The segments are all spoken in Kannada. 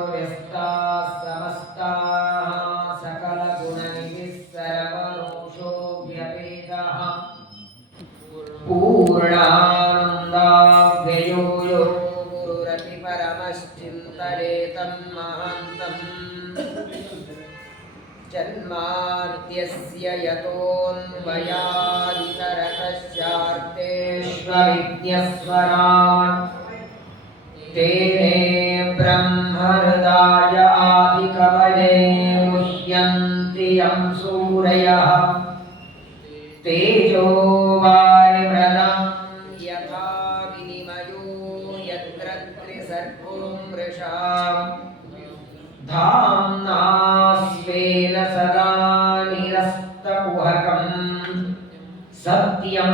व्यस्ताः समस्ताः सकलगुणनिधिः सर्वदोषो व्यपेतः पूर्णानन्दाव्ययो यो गुरुरपि परमश्चिन्तयेतं महान्तम् जन्माद्यस्य यतोऽन्वयादितरतश्चार्थेष्वविद्यस्वराट् तेने ब्रह्महृदाय आदिकवये मुह्यन्ति यं सूरयः तेजो वारिमृदं यथा विनिमयो यत्र त्रिसर्गो मृषा धाम्ना स्वेन सदा निरस्तकुहकं सत्यं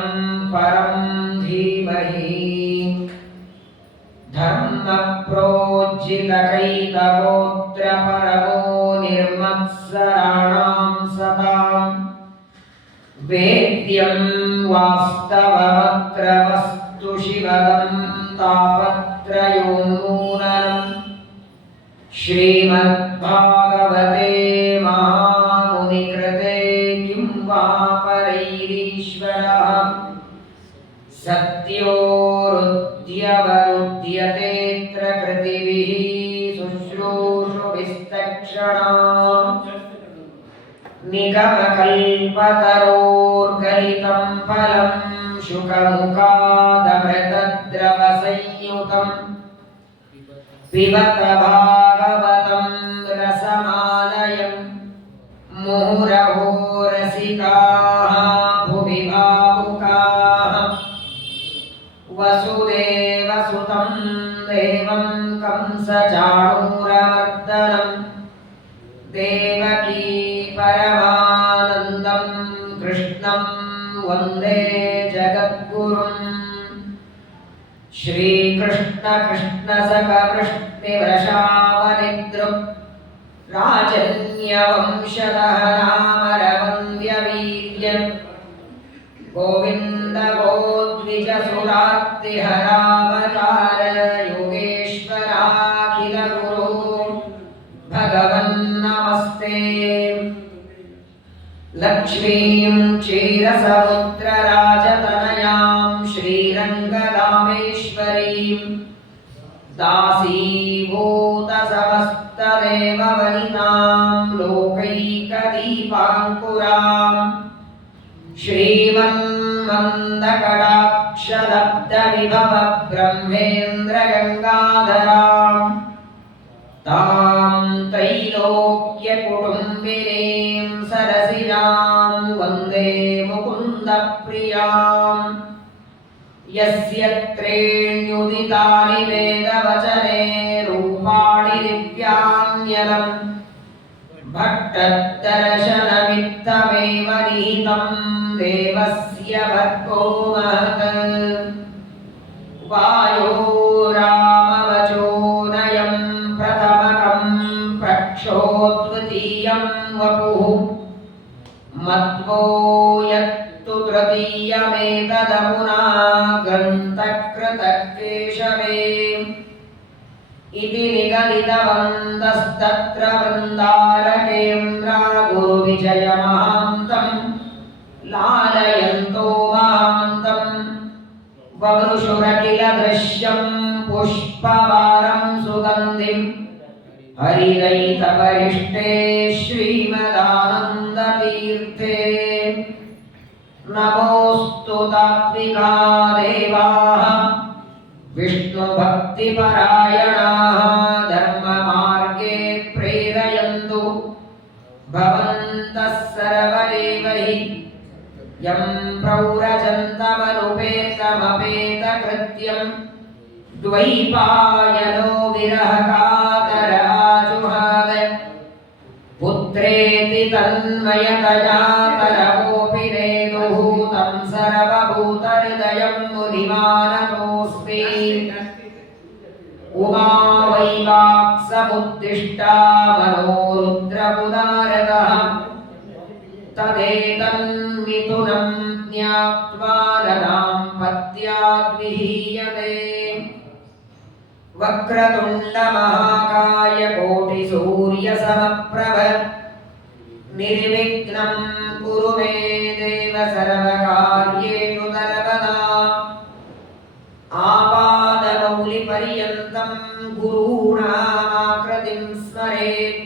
परं धीमहि धर्मप्रोज्झितकैतवोऽत्र परमो निर्मत्सराणां सतां वेद्यं वास्तवमत्र वस्तु शिवदं तापत्रयोन्मूलनम् श्रीमद्भागवते महामुनिकृते किं वा परैरीश्वरः सत्योरुद्यवरुध्यतेऽत्र कृतिभिः शुश्रूषुभिस्तक्षणाम् निगमकल्पतरोर्गलितं फलं शुकमुखादमृतद्रवसंयुतं पिबत भागवतं रसमालयं मुहुरहो रसिकाः भुवि भावुकाः वसुदेवसुतं देवं कंसचाणूरमर्दनं देवकी परमानन्दं कृष्णं वन्दे जगद्गुरुं श्रीकृष्ण कृष्ण सकवृष्णिवृषावनिद्रुक् राजन्यवंशदः नामरवन्द्यवीर्यं गोविन्द गोद्विजसुरात्तिहरावतार योगेश्वराखिल गुरु भगवन्नमस्ते लक्ष्मीं क्षीरसमुद्रराजतनयां श्रीरङ्गदामेश्वरीं दासीभूतसमस्तदेववनितां लोकैकदीपाङ्कुरां श्रीमन्मन्दकटाक्षलब्धविभवब्रह्मेन्द्रगङ्गाधरां तां त्रैलोक्यकुटुम्बिनीं सरसिजां वन्दे मुकुन्दप्रियां यस्य त्रीण्युदितानि वेदवचने रूपाणि दिव्यान्यलं भट्टदर्शनमित्तमेव निहितं देवस्य भर्गो महत् वायो रामवचोनयं प्रथमकं प्रक्षोद्वितीयं वपुः मत्वो यत्तु तृतीयमेतदमुना ग्रन्थकृतकेशवे इति निगदितवन्तस्तत्र वृन्दारकेन्द्रा गुरुविजयमहान्तं लालयन्तो महान्तं ववृषुरखिल दृश्यं पुष्पवारं सुगन्धिं हरिरैतपरिष्टे श्रीमदानन्दतीर्थे नमोऽस्तु तात्विका देवाः विष्णुभक्तिपरायणाः धर्ममार्गे प्रेरयन्तु भवन्तः सर्वदेव हि यं प्रव्रजन्तमनुपेतमपेतकृत्यं द्वैपायनो विरहकातराजुहाद पुत्रेति तन्मयतया परमोऽपि नेदुः तं सर्वभूतहृदयं मुनिमानतोऽस्मि उमा वै वाक्समुद्दिष्टा मनोरुद्रमुदारतः तदेतन्मिथुनं ज्ञात्वा दाम्पत्याद्विहीयते वक्रतुण्ड महाकाय ಸೂರ್ಯಸಮಪ್ರಭ ನಿರ್ವಿಘ್ನಂ ಕುರು ಮೇ ದೇವ ಸರ್ವಕಾರ್ಯೇಷು ಸರ್ವದಾ ಆಪಾದಮೌಲಿಪರ್ಯಂತಂ ಗುರೂಣಾಮಾಕೃತಿಂ ಸ್ಮರೇತ್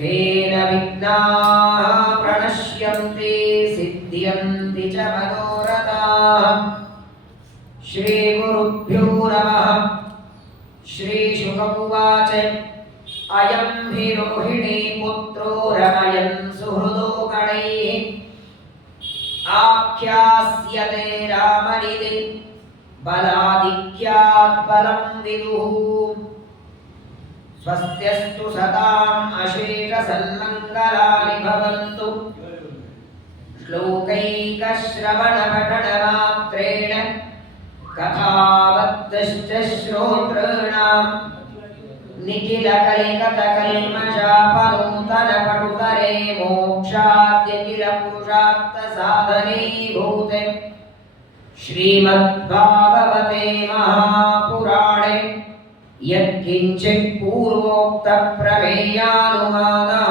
ತೇನ ವಿಘ್ನಾಃ ಪ್ರಣಶ್ಯಂತಿ ಸಿದ್ಧ್ಯಂತಿ ಚ ಮನೋರಥಾಃ ಶ್ರೀ ಗುರುಭ್ಯೋ ನಮಃ ಶ್ರೀ ಶುಕ ಉವಾಚ ಅಯಂ ಹಿ ರೋಹಿಣೀ ಪುತ್ರೋ ರಮಯನ್ ಸುಹೃದೋ ಗಣೈಃ ಆಖ್ಯಾಸ್ಯತೆ ರಾಮನಿಧಿ ಬಲಾಧಿಕ್ಯಾತ್ ಬಲಂ ವಿದುಃ ಸ್ವಸ್ತ್ಯಸ್ತು ಸದಾಂ ಅಶೇಷ ಸನ್ಮಂಗಲಾನಿ ಭವಂತು ಶ್ಲೋಕೈಕ ಶ್ರವಣ ಪಠಣ ಮಾತ್ರೇಣ ಕಥಾವತ್ತಶ್ಚ ಶ್ರೋತॄಣಾಂ ನಿಖಿಲ ಕಲಿಕತ ಕಲ್ಮಷಾಪನೂತನ ಪಟುತರೆ ಮೋಕ್ಷಾದ್ಯಖಿಲ ಪುರುಷಾರ್ಥ ಸಾಧನೀಭೂತೆ ಶ್ರೀಮದ್ಭಾಗವತೆ ಮಹಾಪುರಾಣೆ ಯತ್ಕಿಂಚಿತ್ ಪೂರ್ವೋಕ್ತ ಪ್ರಮೇಯಾನುಮಾನಃ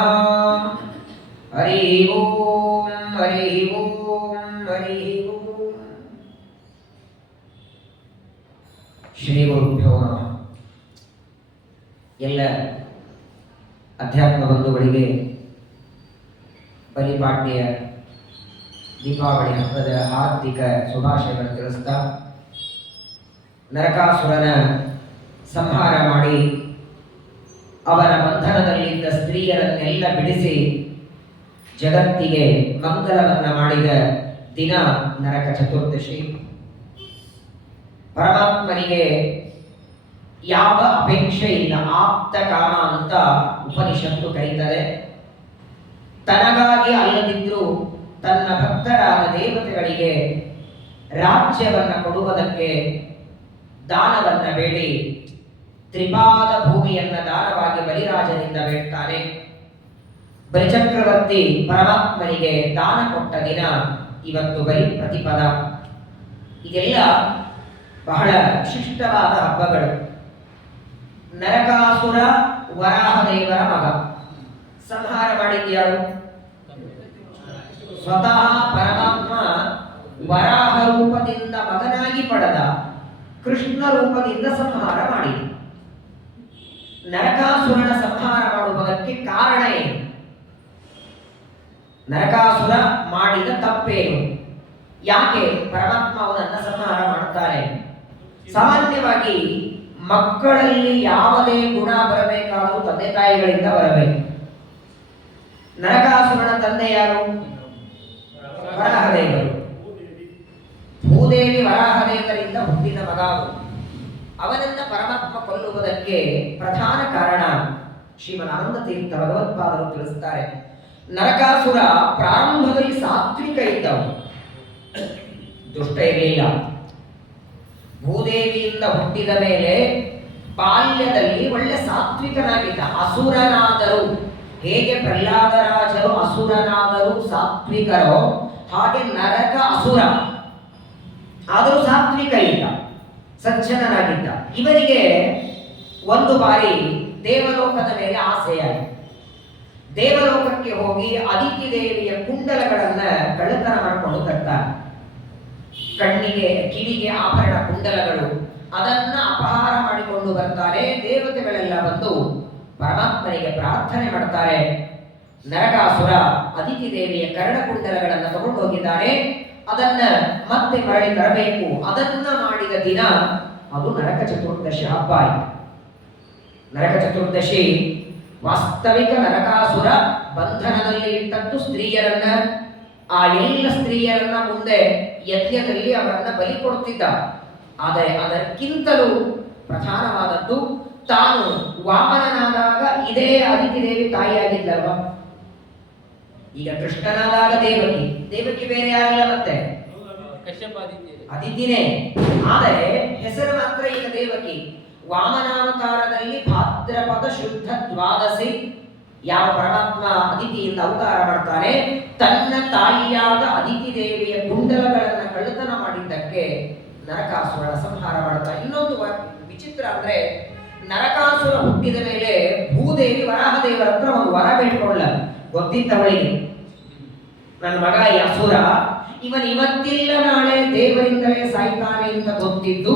ಹರಿ ಓಂ ಹರಿ ಓಂ ಹರಿ ಓಂ. ಶ್ರೀ ಗುರುಭ್ಯೋ ನಮಃ. ಎಲ್ಲ ಅಧ್ಯಾತ್ಮ ಬಂಧುಗಳಿಗೆ ಬಲಿಪಾಡ್ಯ ದೀಪಾವಳಿ ಹಬ್ಬದ ಹಾರ್ದಿಕ ಶುಭಾಶಯಗಳನ್ನು ತಿಳಿಸ್ತಾ, ನರಕಾಸುರನ ಸಂಹಾರ ಮಾಡಿ ಅವನ ಬಂಧನದಲ್ಲಿದ್ದ ಸ್ತ್ರೀಯರನ್ನೆಲ್ಲ ಬಿಡಿಸಿ ಜಗತ್ತಿಗೆ ಮಂಗಲವನ್ನ ಮಾಡಿದ ದಿನ ನರಕ ಚತುರ್ದಶಿ. ಪರಮಾತ್ಮನಿಗೆ ಯಾವ ಅಪೇಕ್ಷೆ ಇಲ್ಲ, ಆಪ್ತ ಕಾಮ ಅಂತ ಉಪನಿಷತ್ತು ಕರೀತಾರೆ. ತನಗಾಗಿ ಅಲ್ಲದಿದ್ರೂ ತನ್ನ ಭಕ್ತರಾದ ದೇವತೆಗಳಿಗೆ ರಾಜ್ಯವನ್ನ ಕೊಡುವುದಕ್ಕೆ ದಾನವನ್ನ ಬೇಡಿ ತ್ರಿಪಾದ ಭೂಮಿಯನ್ನ ದಾನವಾಗಿ ಬಲಿರಾಜನಿಂದ ಬೇಡ್ತಾನೆ. ಬಲಿಚಕ್ರವರ್ತಿ ಪರಮಾತ್ಮನಿಗೆ ದಾನ ಕೊಟ್ಟ ದಿನ ಇವತ್ತು ಬಲಿ ಪ್ರತಿಪದ. ಇದೆಲ್ಲ ಬಹಳ ವಿಶಿಷ್ಟವಾದ ಹಬ್ಬಗಳು. ನರಕಾಸುರ ವರಾಹದೇವರ ಮಗ, ಸಂಹಾರ ಮಾಡಿದ್ಯಾರು? ಸ್ವತಃ ಪರಮಾತ್ಮ ವರಾಹ ರೂಪದಿಂದ ಮಗನಾಗಿ ಪಡೆದ, ಕೃಷ್ಣ ರೂಪದಿಂದ ಸಂಹಾರ ಮಾಡಿ. ನರಕಾಸುರನ ಸಂಹಾರ ಮಾಡುವುದಕ್ಕೆ ಕಾರಣ ಏನು? ನರಕಾಸುರ ಮಾಡಿದ ತಪ್ಪೇನು? ಯಾಕೆ ಪರಮಾತ್ಮ ಅವನನ್ನ ಸಂಹಾರ ಮಾಡುತ್ತಾರೆ? ಸಾಮಾನ್ಯವಾಗಿ ಮಕ್ಕಳಲ್ಲಿ ಯಾವುದೇ ಗುಣ ಬರಬೇಕಾದರೂ ತಂದೆ ತಾಯಿಗಳಿಂದ ಬರಬೇಕು. ನರಕಾಸುರನ ತಂದೆ ಯಾರು? ವರಾಹದೇವರು. ಭೂದೇವಿ ವರಾಹದೇವರಿಂದ ಹುಟ್ಟಿದ ಮಗ. ಅವನನ್ನ ಪರಮಾತ್ಮ ಕೊಲ್ಲುವುದಕ್ಕೆ ಪ್ರಧಾನ ಕಾರಣ ಶ್ರೀಮದಾನಂದ ತೀರ್ಥ ಭಗವತ್ಪಾದರು ತಿಳಿಸುತ್ತಾರೆ. ನರಕಾಸುರ ಪ್ರಾರಂಭದಲ್ಲಿ ಸಾತ್ವಿಕ ಇದ್ದವು, ದುಷ್ಟ ಇರಲಿಲ್ಲ. ಭೂದೇವಿಯಿಂದ ಹುಟ್ಟಿದ ಮೇಲೆ ಬಾಲ್ಯದಲ್ಲಿ ಒಳ್ಳೆ ಸಾತ್ವಿಕನಾಗಿದ್ದ. ಅಸುರನಾದರೂ ಹೇಗೆ ಪ್ರಹ್ಲಾದರಾಜರು ಅಸುರನಾದರೂ ಸಾತ್ವಿಕರೋ ಹಾಗೆ ನರಕ ಅಸುರ ಆದರೂ ಸಾತ್ವಿಕ ಇಲ್ಲ, ಸಜ್ಜನನಾಗಿದ್ದ. ಇವರಿಗೆ ಒಂದು ಬಾರಿ ದೇವಲೋಕದ ಮೇಲೆ ಆಸೆಯಾಯಿತು. ದೇವಲೋಕಕ್ಕೆ ಹೋಗಿ ಅದಿತಿ ದೇವಿಯ ಕುಂಡಲಗಳನ್ನ ಕಳ್ಳತನ ಮಾಡಿಕೊಂಡು ತರ್ತಾರೆ. ಕಣ್ಣಿಗೆ ಕಿವಿಗೆ ಆಭರಣ ಕುಂಡಲಗಳು, ಅದನ್ನ ಅಪಹಾರ ಮಾಡಿಕೊಂಡು ಬರ್ತಾರೆ. ದೇವತೆಗಳೆಲ್ಲ ಬಂದು ಪರಮಾತ್ಮನಿಗೆ ಪ್ರಾರ್ಥನೆ ಮಾಡ್ತಾರೆ. ನರಕಾಸುರ ಅದಿತಿ ದೇವಿಯ ಕರ್ಣಕುಂಡಲಗಳನ್ನು ತಗೊಂಡು ಹೋಗಿದ್ದಾರೆ, ಅದನ್ನ ಮತ್ತೆ ಮರಳಿ ತರಬೇಕು. ಅದನ್ನ ಮಾಡಿದ ದಿನ ಅದು ನರಕ ಚತುರ್ದಶಿ ಹಬ್ಬ ಆಯಿತು. ನರಕ ಚತುರ್ದಶಿ ವಾಸ್ತವಿಕ ನರಕಾಸುರ ಬಂಧನದಲ್ಲಿ ಇಟ್ಟದ್ದು ಸ್ತ್ರೀಯರನ್ನ. ಆ ಎಲ್ಲ ಸ್ತ್ರೀಯರನ್ನ ಮುಂದೆ ಯಜ್ಞದಲ್ಲಿ ಅವರನ್ನ ಬಲಿ ಕೊಡುತ್ತಿದ್ದ. ಆದರೆ ಅದಕ್ಕಿಂತಲೂ ಪ್ರಧಾನವಾದದ್ದು, ತಾನು ವಾಮನನಾದಾಗ ಇದೇ ಅದಿತಿ ದೇವಿ ತಾಯಿಯಾಗಿದ್ದಲ್ವ. ಈಗ ಕೃಷ್ಣನಾದಾಗ ದೇವಕಿ, ದೇವಕಿ ಬೇರೆ ಯಾರಲ್ಲ, ಮತ್ತೆ ಅದಿತಿನೇ. ಆದರೆ ಹೆಸರು ಮಾತ್ರ ಈಗ ದೇವಕಿ. ವಾಮನಾವತಾರದಲ್ಲಿ ಭಾದ್ರಪದ ಶುದ್ಧ ದ್ವಾದಶಿ ಯಾವ ಪರಮಾತ್ಮ ಅದಿತಿಯಿಂದ ಅವತಾರ ಮಾಡ್ತಾನೆ, ತನ್ನ ತಾಯಿಯಾದ ಅದಿತಿ ದೇವಿಯ ಕುಂಡಲಗಳನ್ನು ಕಳ್ಳತನ ಮಾಡಿದ್ದಕ್ಕೆ ನರಕಾಸುರ ಸಂಹಾರ ಮಾಡ್ತಾನೆ. ಇನ್ನೊಂದು ವಿಚಿತ್ರ ಅಂದ್ರೆ, ನರಕಾಸುರ ಹುಟ್ಟಿದ ಮೇಲೆ ಭೂದೇವಿ ವರಾಹ ವರಾಹದೇವರ ಹತ್ರ ಒಂದು ವರ ಬೇಡ್ಕೊಳ್ಳ. ಗೊತ್ತಿತ್ತವಳಿಗೆ, ನನ್ನ ಮಗ ಈ ಅಸುರ ಇವನ್ ಇವತ್ತಿಲ್ಲ ನಾಳೆ ದೇವರಿಂದಲೇ ಸಾಯ್ತಾನೆ ಅಂತ ಗೊತ್ತಿದ್ದು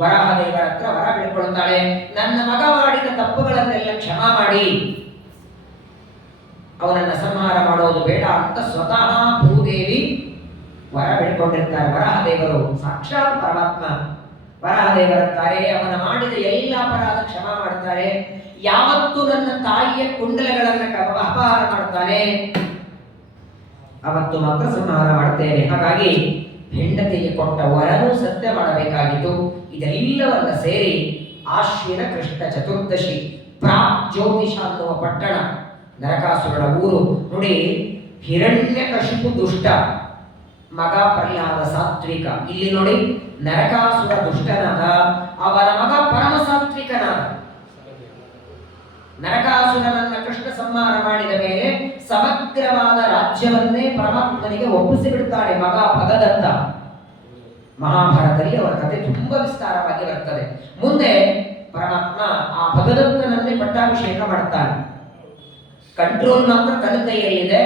ವರಾಹದೇವರ ಹತ್ರ ವರ ಬೇಡ್ಕೊಳ್ತಾಳೆ. ನನ್ನ ಮಗ ಮಾಡಿದ ತಪ್ಪುಗಳನ್ನೆಲ್ಲ ಕ್ಷಮಾ ಮಾಡಿ ಅವನನ್ನ ಸಂಹಾರ ಮಾಡೋದು ಬೇಡ ಅಂತ ಸ್ವತಃ ಭೂದೇವಿ ವರ ಬೇಡ್ಕೊಂಡಿರ್ತಾರೆ. ವರಾಹದೇವರು ಸಾಕ್ಷಾತ್ ಪರಮಾತ್ಮ. ವರಾಹದೇವರಂತಾರೆ, ಅವನ ಮಾಡಿದ ಎಲ್ಲ ಅಪರಾಧ ಕ್ಷಮಾ ಮಾಡ್ತಾರೆ. ಯಾವತ್ತು ನನ್ನ ತಾಯಿಯ ಕುಂಡಲಗಳನ್ನ ಅಪಹಾರ ಮಾಡ್ತಾನೆ ಅವತ್ತು ಮಾತ್ರ ಸಂಹಾರ ಮಾಡ್ತೇನೆ. ಹಾಗಾಗಿ ಹೆಂಡತಿಗೆ ಕೊಟ್ಟ ವರನು ಸತ್ಯ ಮಾಡಬೇಕಾಗಿತ್ತು. ಇದೆಲ್ಲವನ್ನ ಸೇರಿ ಆಶ್ವಿನ ಕೃಷ್ಣ ಚತುರ್ದಶಿ ಪ್ರಾಕ್ ಜ್ಯೋತಿಷ ಅನ್ನುವ ಪಟ್ಟಣ, ನರಕಾಸುರನ ಊರು. ನೋಡಿ, ಹಿರಣ್ಯಕಶಿಪು ದುಷ್ಟ, ಮಗ ಪ್ರಹ್ಲಾದ ಸಾತ್ವಿಕ. ಇಲ್ಲಿ ನೋಡಿ, ನರಕಾಸುರ ದುಷ್ಟನಾದ, ಅವರ ಮಗ ಪರಮ ಸಾತ್ವಿಕನಾದ. ನರಕಾಸುರನನ್ನ ಕೃಷ್ಣ ಸಂಹಾರ ಮಾಡಿದ ಮೇಲೆ ಸಮಗ್ರವಾದ ರಾಜ್ಯವನ್ನೇ ಪರಮಾತ್ಮನಿಗೆ ಒಪ್ಪಿಸಿ ಬಿಡ್ತಾಳೆ ಮಗ ಭಗದತ್ತ. ಮಹಾಭಾರತದಲ್ಲಿ ಅವರ ಕಥೆ ತುಂಬಾ ವಿಸ್ತಾರವಾಗಿ ಬರ್ತದೆ. ಮುಂದೆ ಪರಮಾತ್ಮ ಆ ಭಗದತ್ತನನ್ನೇ ಪಟ್ಟಾಭಿಷೇಕ ಮಾಡ್ತಾನೆ. ಕಂಟ್ರೋಲ್ ಮಾತ್ರ ತನ್ನ ಕೈಯಲ್ಲಿದೆ.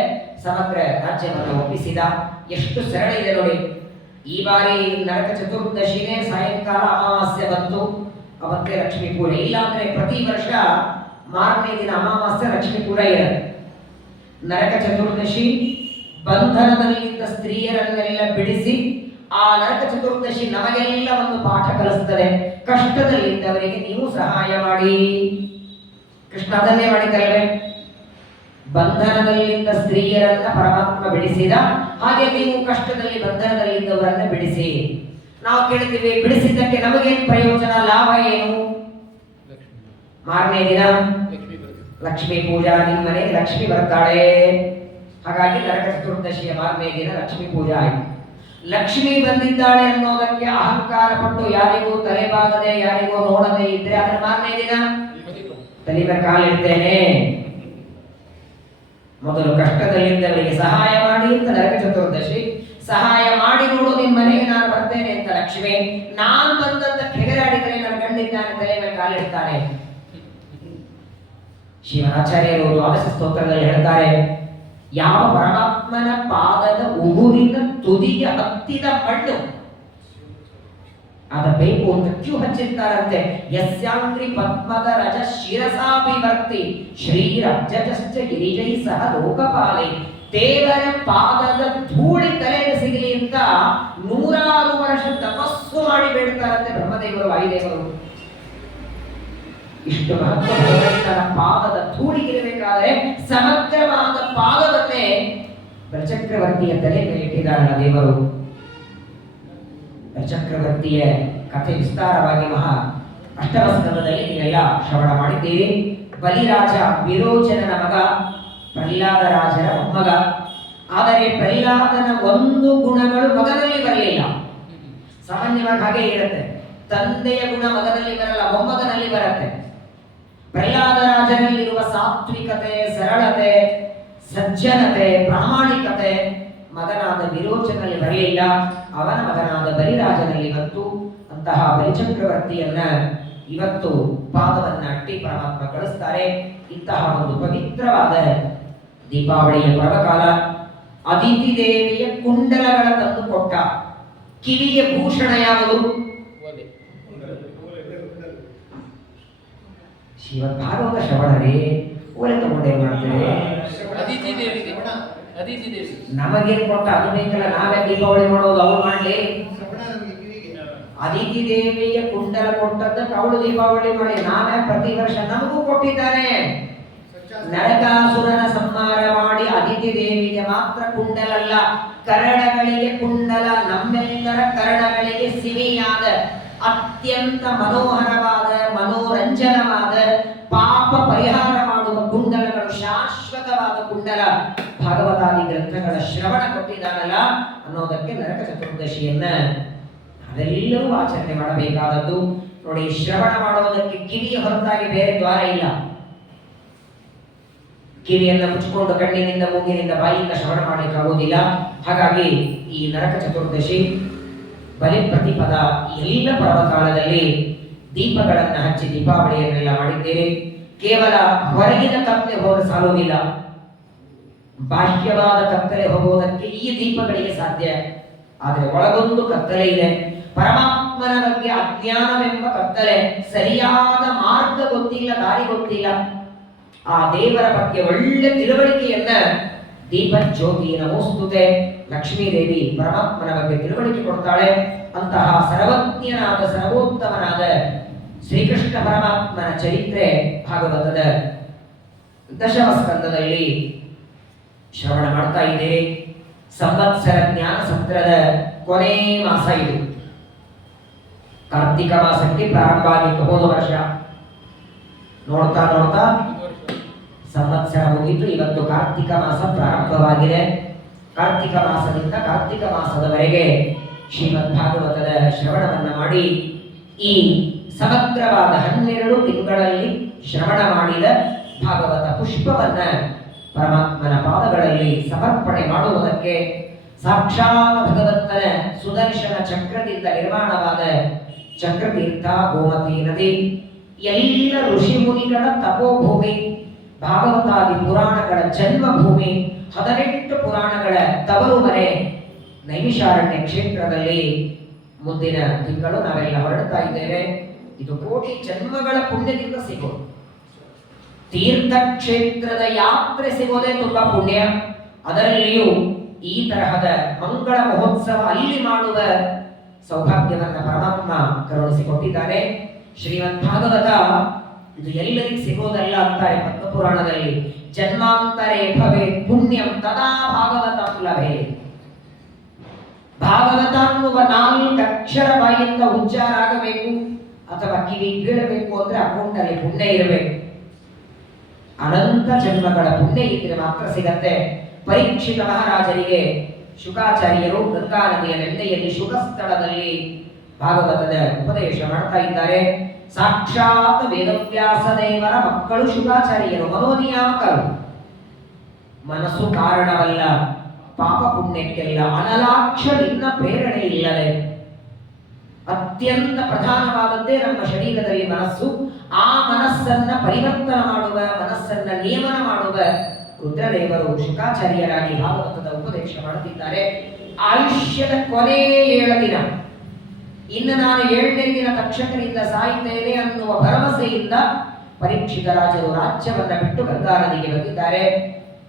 ಸಮಗ್ರ ರಾಜ್ಯವನ್ನು ಒಪ್ಪಿಸಿದ. ಎಷ್ಟು ಸರಳ ಇದೆ ನೋಡಿ. ಈ ಬಾರಿ ನರಕ ಚತುರ್ದಶಿನೇ ಸಾಯಂಕಾಲ ಅಮಾವಾಸ್ಯೆ ಬಂತು, ಅವತ್ತೇ ಲಕ್ಷ್ಮೀ ಪೂಜೆ. ಇಲ್ಲಾಂದ್ರೆ ಪ್ರತಿ ವರ್ಷ ಮಾರನೇ ದಿನ ಅಮಾವಾಸ್ಯೆ ಲಕ್ಷ್ಮೀ ಪೂಜೆ ಇರುತ್ತೆ. ನರಕ ಚತುರ್ದಶಿ ಬಂಧನದಲ್ಲಿದ್ದ ಸ್ತ್ರೀಯರನ್ನೆಲ್ಲ ಬಿಡಿಸಿ, ಆ ನರಕ ಚತುರ್ದಶಿ ನಮಗೆಲ್ಲ ಒಂದು ಪಾಠ ಕಲಿಸ್ತದೆ. ಕಷ್ಟದಲ್ಲಿದ್ದವರಿಗೆ ನೀವು ಸಹಾಯ ಮಾಡಿ. ಕೃಷ್ಣ ಅದನ್ನೇ ಮಾಡಿದ್ದಲ್ವೇ? ಬಂಧನದಲ್ಲಿದ್ದ ಸ್ತ್ರೀಯರನ್ನ ಪರಮಾತ್ಮ ಬಿಡಿಸಿದ ಹಾಗೆ ನೀವು ಕಷ್ಟದಲ್ಲಿ ಬಂಧನದಲ್ಲಿದ್ದವರನ್ನ ಬಿಡಿಸಿ. ನಾವು ಕೇಳ್ತೀವಿ, ಬಿಡಿಸಿದ್ದಕ್ಕೆ ನಮಗೇನು ಪ್ರಯೋಜನ, ಲಾಭ ಏನು? ಮಾರನೇ ದಿನ ಲಕ್ಷ್ಮೀ ಪೂಜಾ, ನಿಮ್ಮ ಮನೆಗೆ ಲಕ್ಷ್ಮಿ ಬರ್ತಾಳೆ. ಹಾಗಾಗಿ ನರಕ ಚತುರ್ದಶಿಯ ಮಾರನೇ ದಿನ ಲಕ್ಷ್ಮೀ ಪೂಜಾ ಆಯ್ತು. ಲಕ್ಷ್ಮಿ ಬಂದಿದ್ದಾಳೆ ಅನ್ನೋದಕ್ಕೆ ಅಹಂಕಾರ ಪಟ್ಟು ಯಾರಿಗೂ ತಲೆಬಾಗದೆ, ಯಾರಿಗೂ ನೋಡದೆ ಇದ್ರೆ ಅದರ ಮಾರನೇ ದಿನ ತಲೆ ಮೇಲೆ ಕಾಲಿಡ್ತೇನೆ, ಮೊದಲು ಕಷ್ಟದಲ್ಲಿದ್ದವರಿಗೆ ಸಹಾಯ ಮಾಡಿ ಅಂತ ನರಕ ಚತುರ್ದಶಿ. ಸಹಾಯ ಮಾಡಿ ನೋಡು, ನಿಮ್ಮ ಮನೆಗೆ ನಾನು ಬರ್ತೇನೆ ಅಂತ ಲಕ್ಷ್ಮಿ. ನಾನು ಬಂದಂತ ಹೆಗರಾಡಿದರೆ ನನ್ನ ಗಂಡಿದ್ದಾನೆ, ತಲೆ ಮೇಲೆ ಕಾಲಿಡ್ತಾನೆ. ಶಿವನಾಚಾರ್ಯರು ದ್ವಾದಶ ಸ್ತೋತ್ರದಲ್ಲಿ ಹೇಳ್ತಾರೆ, ಯಾವ ಪರಮಾತ್ಮನ ಪಾದದ ಉಗುರಿನ ತುದಿಗೆ ಹತ್ತಿದ ಮಣ್ಣು ಅದ ಬೇಕು ಅಂತ ಕ್ಯೂ ಹಚ್ಚಿರ್ತಾರಂತೆ. ಯಸ್ಯಾಂಗ್ರಿ ಪದ್ಮದ ರಜ ಶಿರಸಾಭಿವರ್ತಿ ಶ್ರೀರಜ್ಜಶ್ಚ ಗಿರಿಜೈ ಸಹ ಲೋಕಪಾಲಿ. ದೇವರ ಪಾದದ ಧೂಳಿ ತಲೆಗೆ ಸಿಗಲಿ ಅಂತ 100 ವರ್ಷ ತಪಸ್ಸು ಮಾಡಿ ಬೇಡ್ತಾರಂತೆ ಬ್ರಹ್ಮದೇವರು, ವಾಯುದೇವರು. ಇಷ್ಟು ಮಹತ್ವದ ಪಾದದ ಧೂಳಿಗಿರಬೇಕಾದರೆ ಸಮಗ್ರವಾದ ಪಾದವನ್ನೇ ಬಲಚಕ್ರವರ್ತಿಯ ತಲೆ ಮೇಲೆ ಇಟ್ಟಿದ್ದಾರಲ್ಲ ದೇವರು. ಚಕ್ರವರ್ತಿಯ ಕಥೆ ವಿಸ್ತಾರವಾಗಿ ಅಷ್ಟಮ ಸ್ಕಂದದಲ್ಲಿ ನೀವೆಲ್ಲ ಶ್ರವಣ ಮಾಡಿದ್ದೀರಿ. ಬಲಿರಾಜ ವಿರೋಚನನ ಮಗ, ಪ್ರಹ್ಲಾದ ರಾಜರ ಮೊಮ್ಮಗ. ಆದರೆ ಪ್ರಹ್ಲಾದನ ಒಂದು ಗುಣಗಳು ಮಗನಲ್ಲಿ ಬರಲಿಲ್ಲ. ಸಾಮಾನ್ಯವಾಗಿ ಹಾಗೆ ಇರುತ್ತೆ, ತಂದೆಯ ಗುಣ ಮಗನಲ್ಲಿ ಬರಲ್ಲ, ಮೊಮ್ಮಗನಲ್ಲಿ ಬರುತ್ತೆ. ಪ್ರಹ್ಲಾದ ರಾಜನಲ್ಲಿರುವ ಸಾತ್ವಿಕತೆ, ಸರಳತೆ, ಸಜ್ಜನತೆ, ಪ್ರಾಮಾಣಿಕತೆ ಮಗನಾದ ವಿರೋಚನಲ್ಲಿ ಬರಲಿಲ್ಲ. ಅವನ ಮಗನಾದ ಬಲಿರಾಜನಲ್ಲಿ ಬಂತು. ಅಂತಹ ಬಲಿಚಕ್ರವರ್ತಿಯನ್ನ ಇವತ್ತು ಪಾದವನ್ನ ಅಟ್ಟಿ ಪರಮಾತ್ಮ ಕಳಿಸ್ತಾರೆ. ಇಂತಹ ಒಂದು ಪವಿತ್ರವಾದ ದೀಪಾವಳಿಯ ಪರ್ವಕಾಲ. ಅದಿತಿ ದೇವಿಯ ಕುಂಡಲಗಳ ತಂದು ಕೊಟ್ಟ. ಕಿವಿಗೆ ಭೂಷಣ ಯಾವುದು? ಶಿವ ಭಾಗವತ ಶ್ರವಣರೇ, ಓಲೆ ತಗೊಂಡೇ ಮಾಡ್ತೇವೆ. ನಮಗೇನು ಕೊಟ್ಟ ಅದು ಬೇಕಲ್ಲ, ನಾವೇ ದೀಪಾವಳಿ ಮಾಡೋದು, ಅವಳು ಮಾಡ್ಲಿ. ಅದಿತಿ ದೇವಿಯ ಕುಂಡಲ ಕೊಟ್ಟದ್ದಕ್ಕೆ ಅವಳು ದೀಪಾವಳಿ ಮಾಡಿ, ನಾವೇ ಪ್ರತಿ ವರ್ಷ ನಮಗೂ ಕೊಟ್ಟಿದ್ದಾನೆ. ನರಕಾಸುರನ ಸಂಹಾರ ಮಾಡಿ ಅದಿತಿ ದೇವಿಗೆ ಮಾತ್ರ ಕುಂಡಲಲ್ಲ, ಕರ್ಣಗಳಿಗೆ ಕುಂಡಲ. ನಮ್ಮೆಲ್ಲರ ಕರ್ಣಗಳಿಗೆ ಸಿಹಿಯಾದ, ಅತ್ಯಂತ ಮನೋಹರವಾದ, ಮನೋರಂಜನವಾದ, ಪಾಪ ಪರಿಹಾರ ಮಾಡುವ ಕುಂಡಲಗಳು, ಶಾಶ್ವತವಾದ ಕುಂಡಲ ಭಾಗವತಾದಿ ಗ್ರಂಥಗಳ ಶ್ರವಣ ಕೊಟ್ಟಿದ್ದಾನಲ್ಲ ಅನ್ನೋದಕ್ಕೆ ನರಕ ಚತುರ್ದಶಿಯನ್ನ ನಾವೆಲ್ಲರೂ ಆಚರಣೆ ಮಾಡಬೇಕಾದದ್ದು. ನೋಡಿ, ಶ್ರವಣ ಮಾಡುವುದಕ್ಕೆ ಕಿವಿಯ ಹೊರತಾಗಿ ಬೇರೆ ದ್ವಾರ ಇಲ್ಲ. ಕಿವಿಯನ್ನ ಮುಚ್ಚಿಕೊಂಡು ಕಣ್ಣಿನಿಂದ, ಮೂಗಿನಿಂದ, ಬಾಯಿಯಿಂದ ಶ್ರವಣ ಮಾಡಲಿಕ್ಕಾಗುವುದಿಲ್ಲ. ಹಾಗಾಗಿ ಈ ನರಕ ಚತುರ್ದಶಿ, ಬಲಿ ಪ್ರತಿಪದ, ಎಲ್ಲ ಪರ್ವಕಾಲದಲ್ಲಿ ದೀಪಗಳನ್ನು ಹಚ್ಚಿ ದೀಪಾವಳಿಯನ್ನೆಲ್ಲ ಮಾಡಿದ್ದೇವೆ. ಕೇವಲ ಹೊರಗಿನ ಕತ್ತಲೆ ಹೋದರೆ ಸಾಲುವುದಿಲ್ಲ, ಬಾಹ್ಯವಾದ ಕತ್ತಲೆ ಹೋಗುವುದಕ್ಕೆ ಈ ದೀಪಗಳಿಗೆ ಸಾಧ್ಯ. ಆದರೆ ಒಳಗೊಂದು ಕತ್ತಲೆ ಇದೆ. ಪರಮಾತ್ಮನ ಬಗ್ಗೆ ಅಜ್ಞಾನವೆಂಬ ಕತ್ತಲೆ, ಸರಿಯಾದ ಮಾರ್ಗ ಗೊತ್ತಿಲ್ಲ, ದಾರಿ ಗೊತ್ತಿಲ್ಲ. ಆ ದೇವರ ಬಗ್ಗೆ ಒಳ್ಳೆ ತಿಳುವಳಿಕೆಯನ್ನ ದೀಪ ಜ್ಯೋತಿ ನಮೋಸ್ತುತೆ ಲಕ್ಷ್ಮೀದೇವಿ ಪರಮಾತ್ಮನ ಬಗ್ಗೆ ತಿಳುವಳಿಕೆ ಕೊಡ್ತಾಳೆ. ಅಂತಹ ಸರ್ವಜ್ಞನಾದ ಸರ್ವೋತ್ತಮನಾದ ಶ್ರೀಕೃಷ್ಣ ಪರಮಾತ್ಮನ ಚರಿತ್ರೆ ಭಾಗವತದ ದಶಮ ಸ್ಕಂದದಲ್ಲಿ ಶ್ರವಣ ಮಾಡ್ತಾ ಇದೆ. ಸಂವತ್ಸರ ಜ್ಞಾನ ಸತ್ರದ ಕೊನೆ ಮಾಸ ಇದು. ಕಾರ್ತಿಕ ಮಾಸಕ್ಕೆ ಪ್ರಾರಂಭ ಆಗಿತ್ತು ಹೋದ ವರ್ಷ. ನೋಡ್ತಾ ನೋಡ್ತಾ ಸಂವತ್ಸರ ಮುಗಿತು. ಇವತ್ತು ಕಾರ್ತಿಕ ಮಾಸ ಪ್ರಾರಂಭವಾಗಿದೆ. ಕಾರ್ತಿಕ ಮಾಸದಿಂದ ಕಾರ್ತಿಕ ಮಾಸದವರೆಗೆ ಶ್ರೀಮದ್ ಭಾಗವತದ ಶ್ರವಣವನ್ನ ಮಾಡಿ ಈ ಸಮಗ್ರವಾದ 12 ತಿಂಗಳಲ್ಲಿ ಶ್ರವಣ ಮಾಡಿದ ಭಾಗವತ ಪುಷ್ಪವನ್ನ ಪರಮಾತ್ಮನ ಪಾದಗಳಲ್ಲಿ ಸಮರ್ಪಣೆ ಮಾಡುವುದಕ್ಕೆ ಸಾಕ್ಷಾತ್ ಭಗವಂತನ ಸುದರ್ಶನ ಚಕ್ರದಿಂದ ನಿರ್ಮಾಣವಾದ ಚಕ್ರತೀರ್ಥ ಗೋಮತಿ ನದಿ, ಎಲ್ಲ ಋಷಿ ಮುನಿಗಳ ತಪೋಭೂಮಿ, ಭಾಗವತಾದಿ ಪುರಾಣಗಳ ಜನ್ಮಭೂಮಿ, 18 ಪುರಾಣಗಳ ತವರು ಮನೆ ನೈಮಿಷಾರಣ್ಯ ಕ್ಷೇತ್ರದಲ್ಲಿ ಮುಂದಿನ ತಿಂಗಳು ನಾವೆಲ್ಲ ಹೊರಡ್ತಾ ಇದ್ದೇವೆ. ಇದು ಕೋಟಿ ಜನ್ಮಗಳ ಪುಣ್ಯದಿಂದ ಸಿಗೋದು. ತೀರ್ಥಕ್ಷೇತ್ರದ ಯಾತ್ರೆ ಸಿಗೋದೇ ತುಂಬಾ ಪುಣ್ಯ. ಅದರಲ್ಲಿಯೂ ಈ ತರಹದ ಮಂಗಳ ಮಹೋತ್ಸವ ಅಲ್ಲಿ ಮಾಡುವ ಸೌಭಾಗ್ಯವನ್ನ ಪರಮಾತ್ಮ ಕರುಣಿಸಿಕೊಟ್ಟಿದ್ದಾನೆ. ಶ್ರೀಮದ್ ಭಾಗವತ ಇದು ಎಲ್ಲರಿಗೂ ಸಿಗೋದಲ್ಲ ಅಂತಾರೆ ಪದ್ಮಪುರಾಣದಲ್ಲಿ. ಜನ್ಮಾಂತರೇ ಭವೇ ಪುಣ್ಯಂ ತದಾ ಭಾಗವತ ಲಭೆ. ಭಾಗವತ ಅನ್ನುವ 4 ಅಕ್ಷರ ಬಾಯಿಂದ ಉಚ್ಚಾರ ಆಗಬೇಕು ಅಥವಾ ಕಿವಿ ಬೀಳಬೇಕು ಅಂದ್ರೆ ಅಕೌಂಟ್ ಅಲ್ಲಿ ಪುಣ್ಯ ಇರಬೇಕು. ಅನಂತ ಜನ್ಮಗಳ ಪುಣ್ಯ ಇದ್ರೆ ಮಾತ್ರ ಸಿಗತ್ತೆ. ಪರೀಕ್ಷಿತ ಮಹಾರಾಜರಿಗೆ ಶುಕಾಚಾರ್ಯರು ಗಂಗಾ ನದಿಯ ದಂಡೆಯಲ್ಲಿ ಶುಕ ಸ್ಥಳದಲ್ಲಿ ಭಾಗವತದ ಉಪದೇಶ ಮಾಡ್ತಾ ಇದ್ದಾರೆ. ಸಾಕ್ಷಾತ್ ವೇದವ್ಯಾಸ ದೇವರ ಮಕ್ಕಳು ಶುಕಾಚಾರ್ಯರು, ಮನೋನಿಯಾಮಕರು. ಮನಸ್ಸು ಕಾರಣವಲ್ಲ, ಪಾಪ ಪುಣ್ಯಕ್ಕೆಲ್ಲ. ಅನಲಾಕ್ಷ ನಿನ್ನ ಪ್ರೇರಣೆ ಇಲ್ಲದೆ ಅತ್ಯಂತ ಪ್ರಧಾನವಾದದ್ದೇ ನಮ್ಮ ಶರೀರದಲ್ಲಿ ಮನಸ್ಸು. ಆ ಮನಸ್ಸನ್ನ ಪರಿವರ್ತನ ಮಾಡುವ, ಮನಸ್ಸನ್ನ ನಿಯಮನ ಮಾಡುವ ರುದ್ರದೇವರು ಶುಕಾಚಾರ್ಯರಾಗಿ ಭಾಗವತದ ಉಪದೇಶ ಮಾಡುತ್ತಿದ್ದಾರೆ. ಆಯುಷ್ಯದ ಕೊನೆ 7 ದಿನ, ಇನ್ನು ನಾನು 7ನೇ ದಿನ ತಕ್ಷಕರಿಂದ ಸಾಯುತ್ತೇನೆ ಅನ್ನುವ ಭರವಸೆಯಿಂದ ಪರೀಕ್ಷಿತ ರಾಜರು ರಾಜ್ಯವನ್ನ ಬಿಟ್ಟು ಗಂಗಾ ನದಿಗೆ ಬಂದಿದ್ದಾರೆ.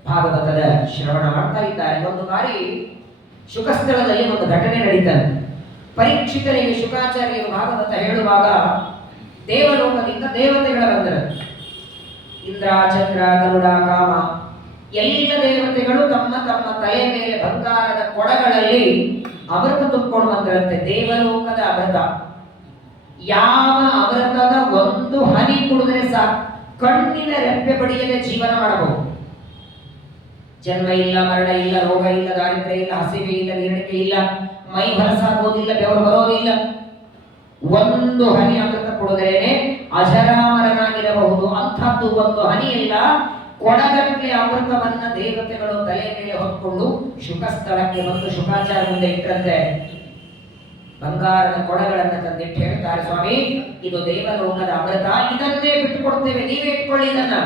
ಭಾಗವತದ ಶ್ರವಣ ಮಾಡ್ತಾ ಇದ್ದಾರೆ. ಒಂದು ಬಾರಿ ಶುಕಸ್ಥಳದಲ್ಲಿ ಒಂದು ಘಟನೆ ನಡೀತದೆ. ಪರೀಕ್ಷಿತರಿಗೆ ಶುಕಾಚಾರ್ಯರು ಭಾಗವತ ಹೇಳುವಾಗ ದೇವಲೋಕದಿಂದ ದೇವತೆಗಳ ಬಂದರು. ಇಂದ್ರ, ಚಂದ್ರ, ಗರುಡ, ಕಾಮ ಎಲ್ಲ ದೇವತೆಗಳು ತಮ್ಮ ತಮ್ಮ ತಲೆಯ ಮೇಲೆ ಬಂಗಾರದ ಕೊಡಗಳಲ್ಲಿ ಅಮೃತ ತುಂಬಿಕೊಂಡು ಬಂದಿರುತ್ತೆ. ದೇವಲೋಕದ ಅಮೃತ. ಯಾವ ಅಮೃತದ ಒಂದು ಹನಿ ಕುಡಿದರೆ ಸಾಕು, ಕಣ್ಣಿನ ರೆಪ್ಪೆ ಬಡಿಯದೆ ಜೀವನ ಮಾಡಬಹುದು. ಜನ್ಮ ಇಲ್ಲ, ಮರಣ ಇಲ್ಲ, ರೋಗ ಇಲ್ಲ, ದಾರಿದ್ರ್ಯ ಇಲ್ಲ, ಹಸಿವೆ ಇಲ್ಲ, ನೀರಡಿಕೆ ಇಲ್ಲ, ಮೈ ಹೊಲಸಾಗೋದಿಲ್ಲ, ಬೆವರು ಬರೋದಿಲ್ಲ. ಒಂದು ಹನಿ ಅಮೃತ ಕುಡಿದ್ರೇನೆ ಅಜರಾಮರನಾಗಿರಬಹುದು. ಅಂಥದ್ದು ಒಂದು ಹನಿ ಇಲ್ಲ. ಕೊಡಗಟ್ಟಲೆ ಅಮೃತವನ್ನ ದೇವತೆಗಳು ತಲೆ ಮೇಲೆ ಹೊತ್ಕೊಂಡು ಶುಕಸ್ಥಳಕ್ಕೆ ಬಂದು ಶುಕಾಚಾರ ಮುಂದೆ ಇಟ್ಟಂತೆ ಬಂಗಾರದ ಕೊಡಗಳನ್ನು ತಂದಿಟ್ಟು ಹೇಳ್ತಾರೆ, ಸ್ವಾಮಿ ಇದು ದೇವಲೋಕದ ಅಮೃತ, ಇದನ್ನೇ ಬಿಟ್ಟುಕೊಡ್ತೇವೆ, ನೀವೇ ಇಟ್ಕೊಳ್ಳಿ ಇದನ್ನ.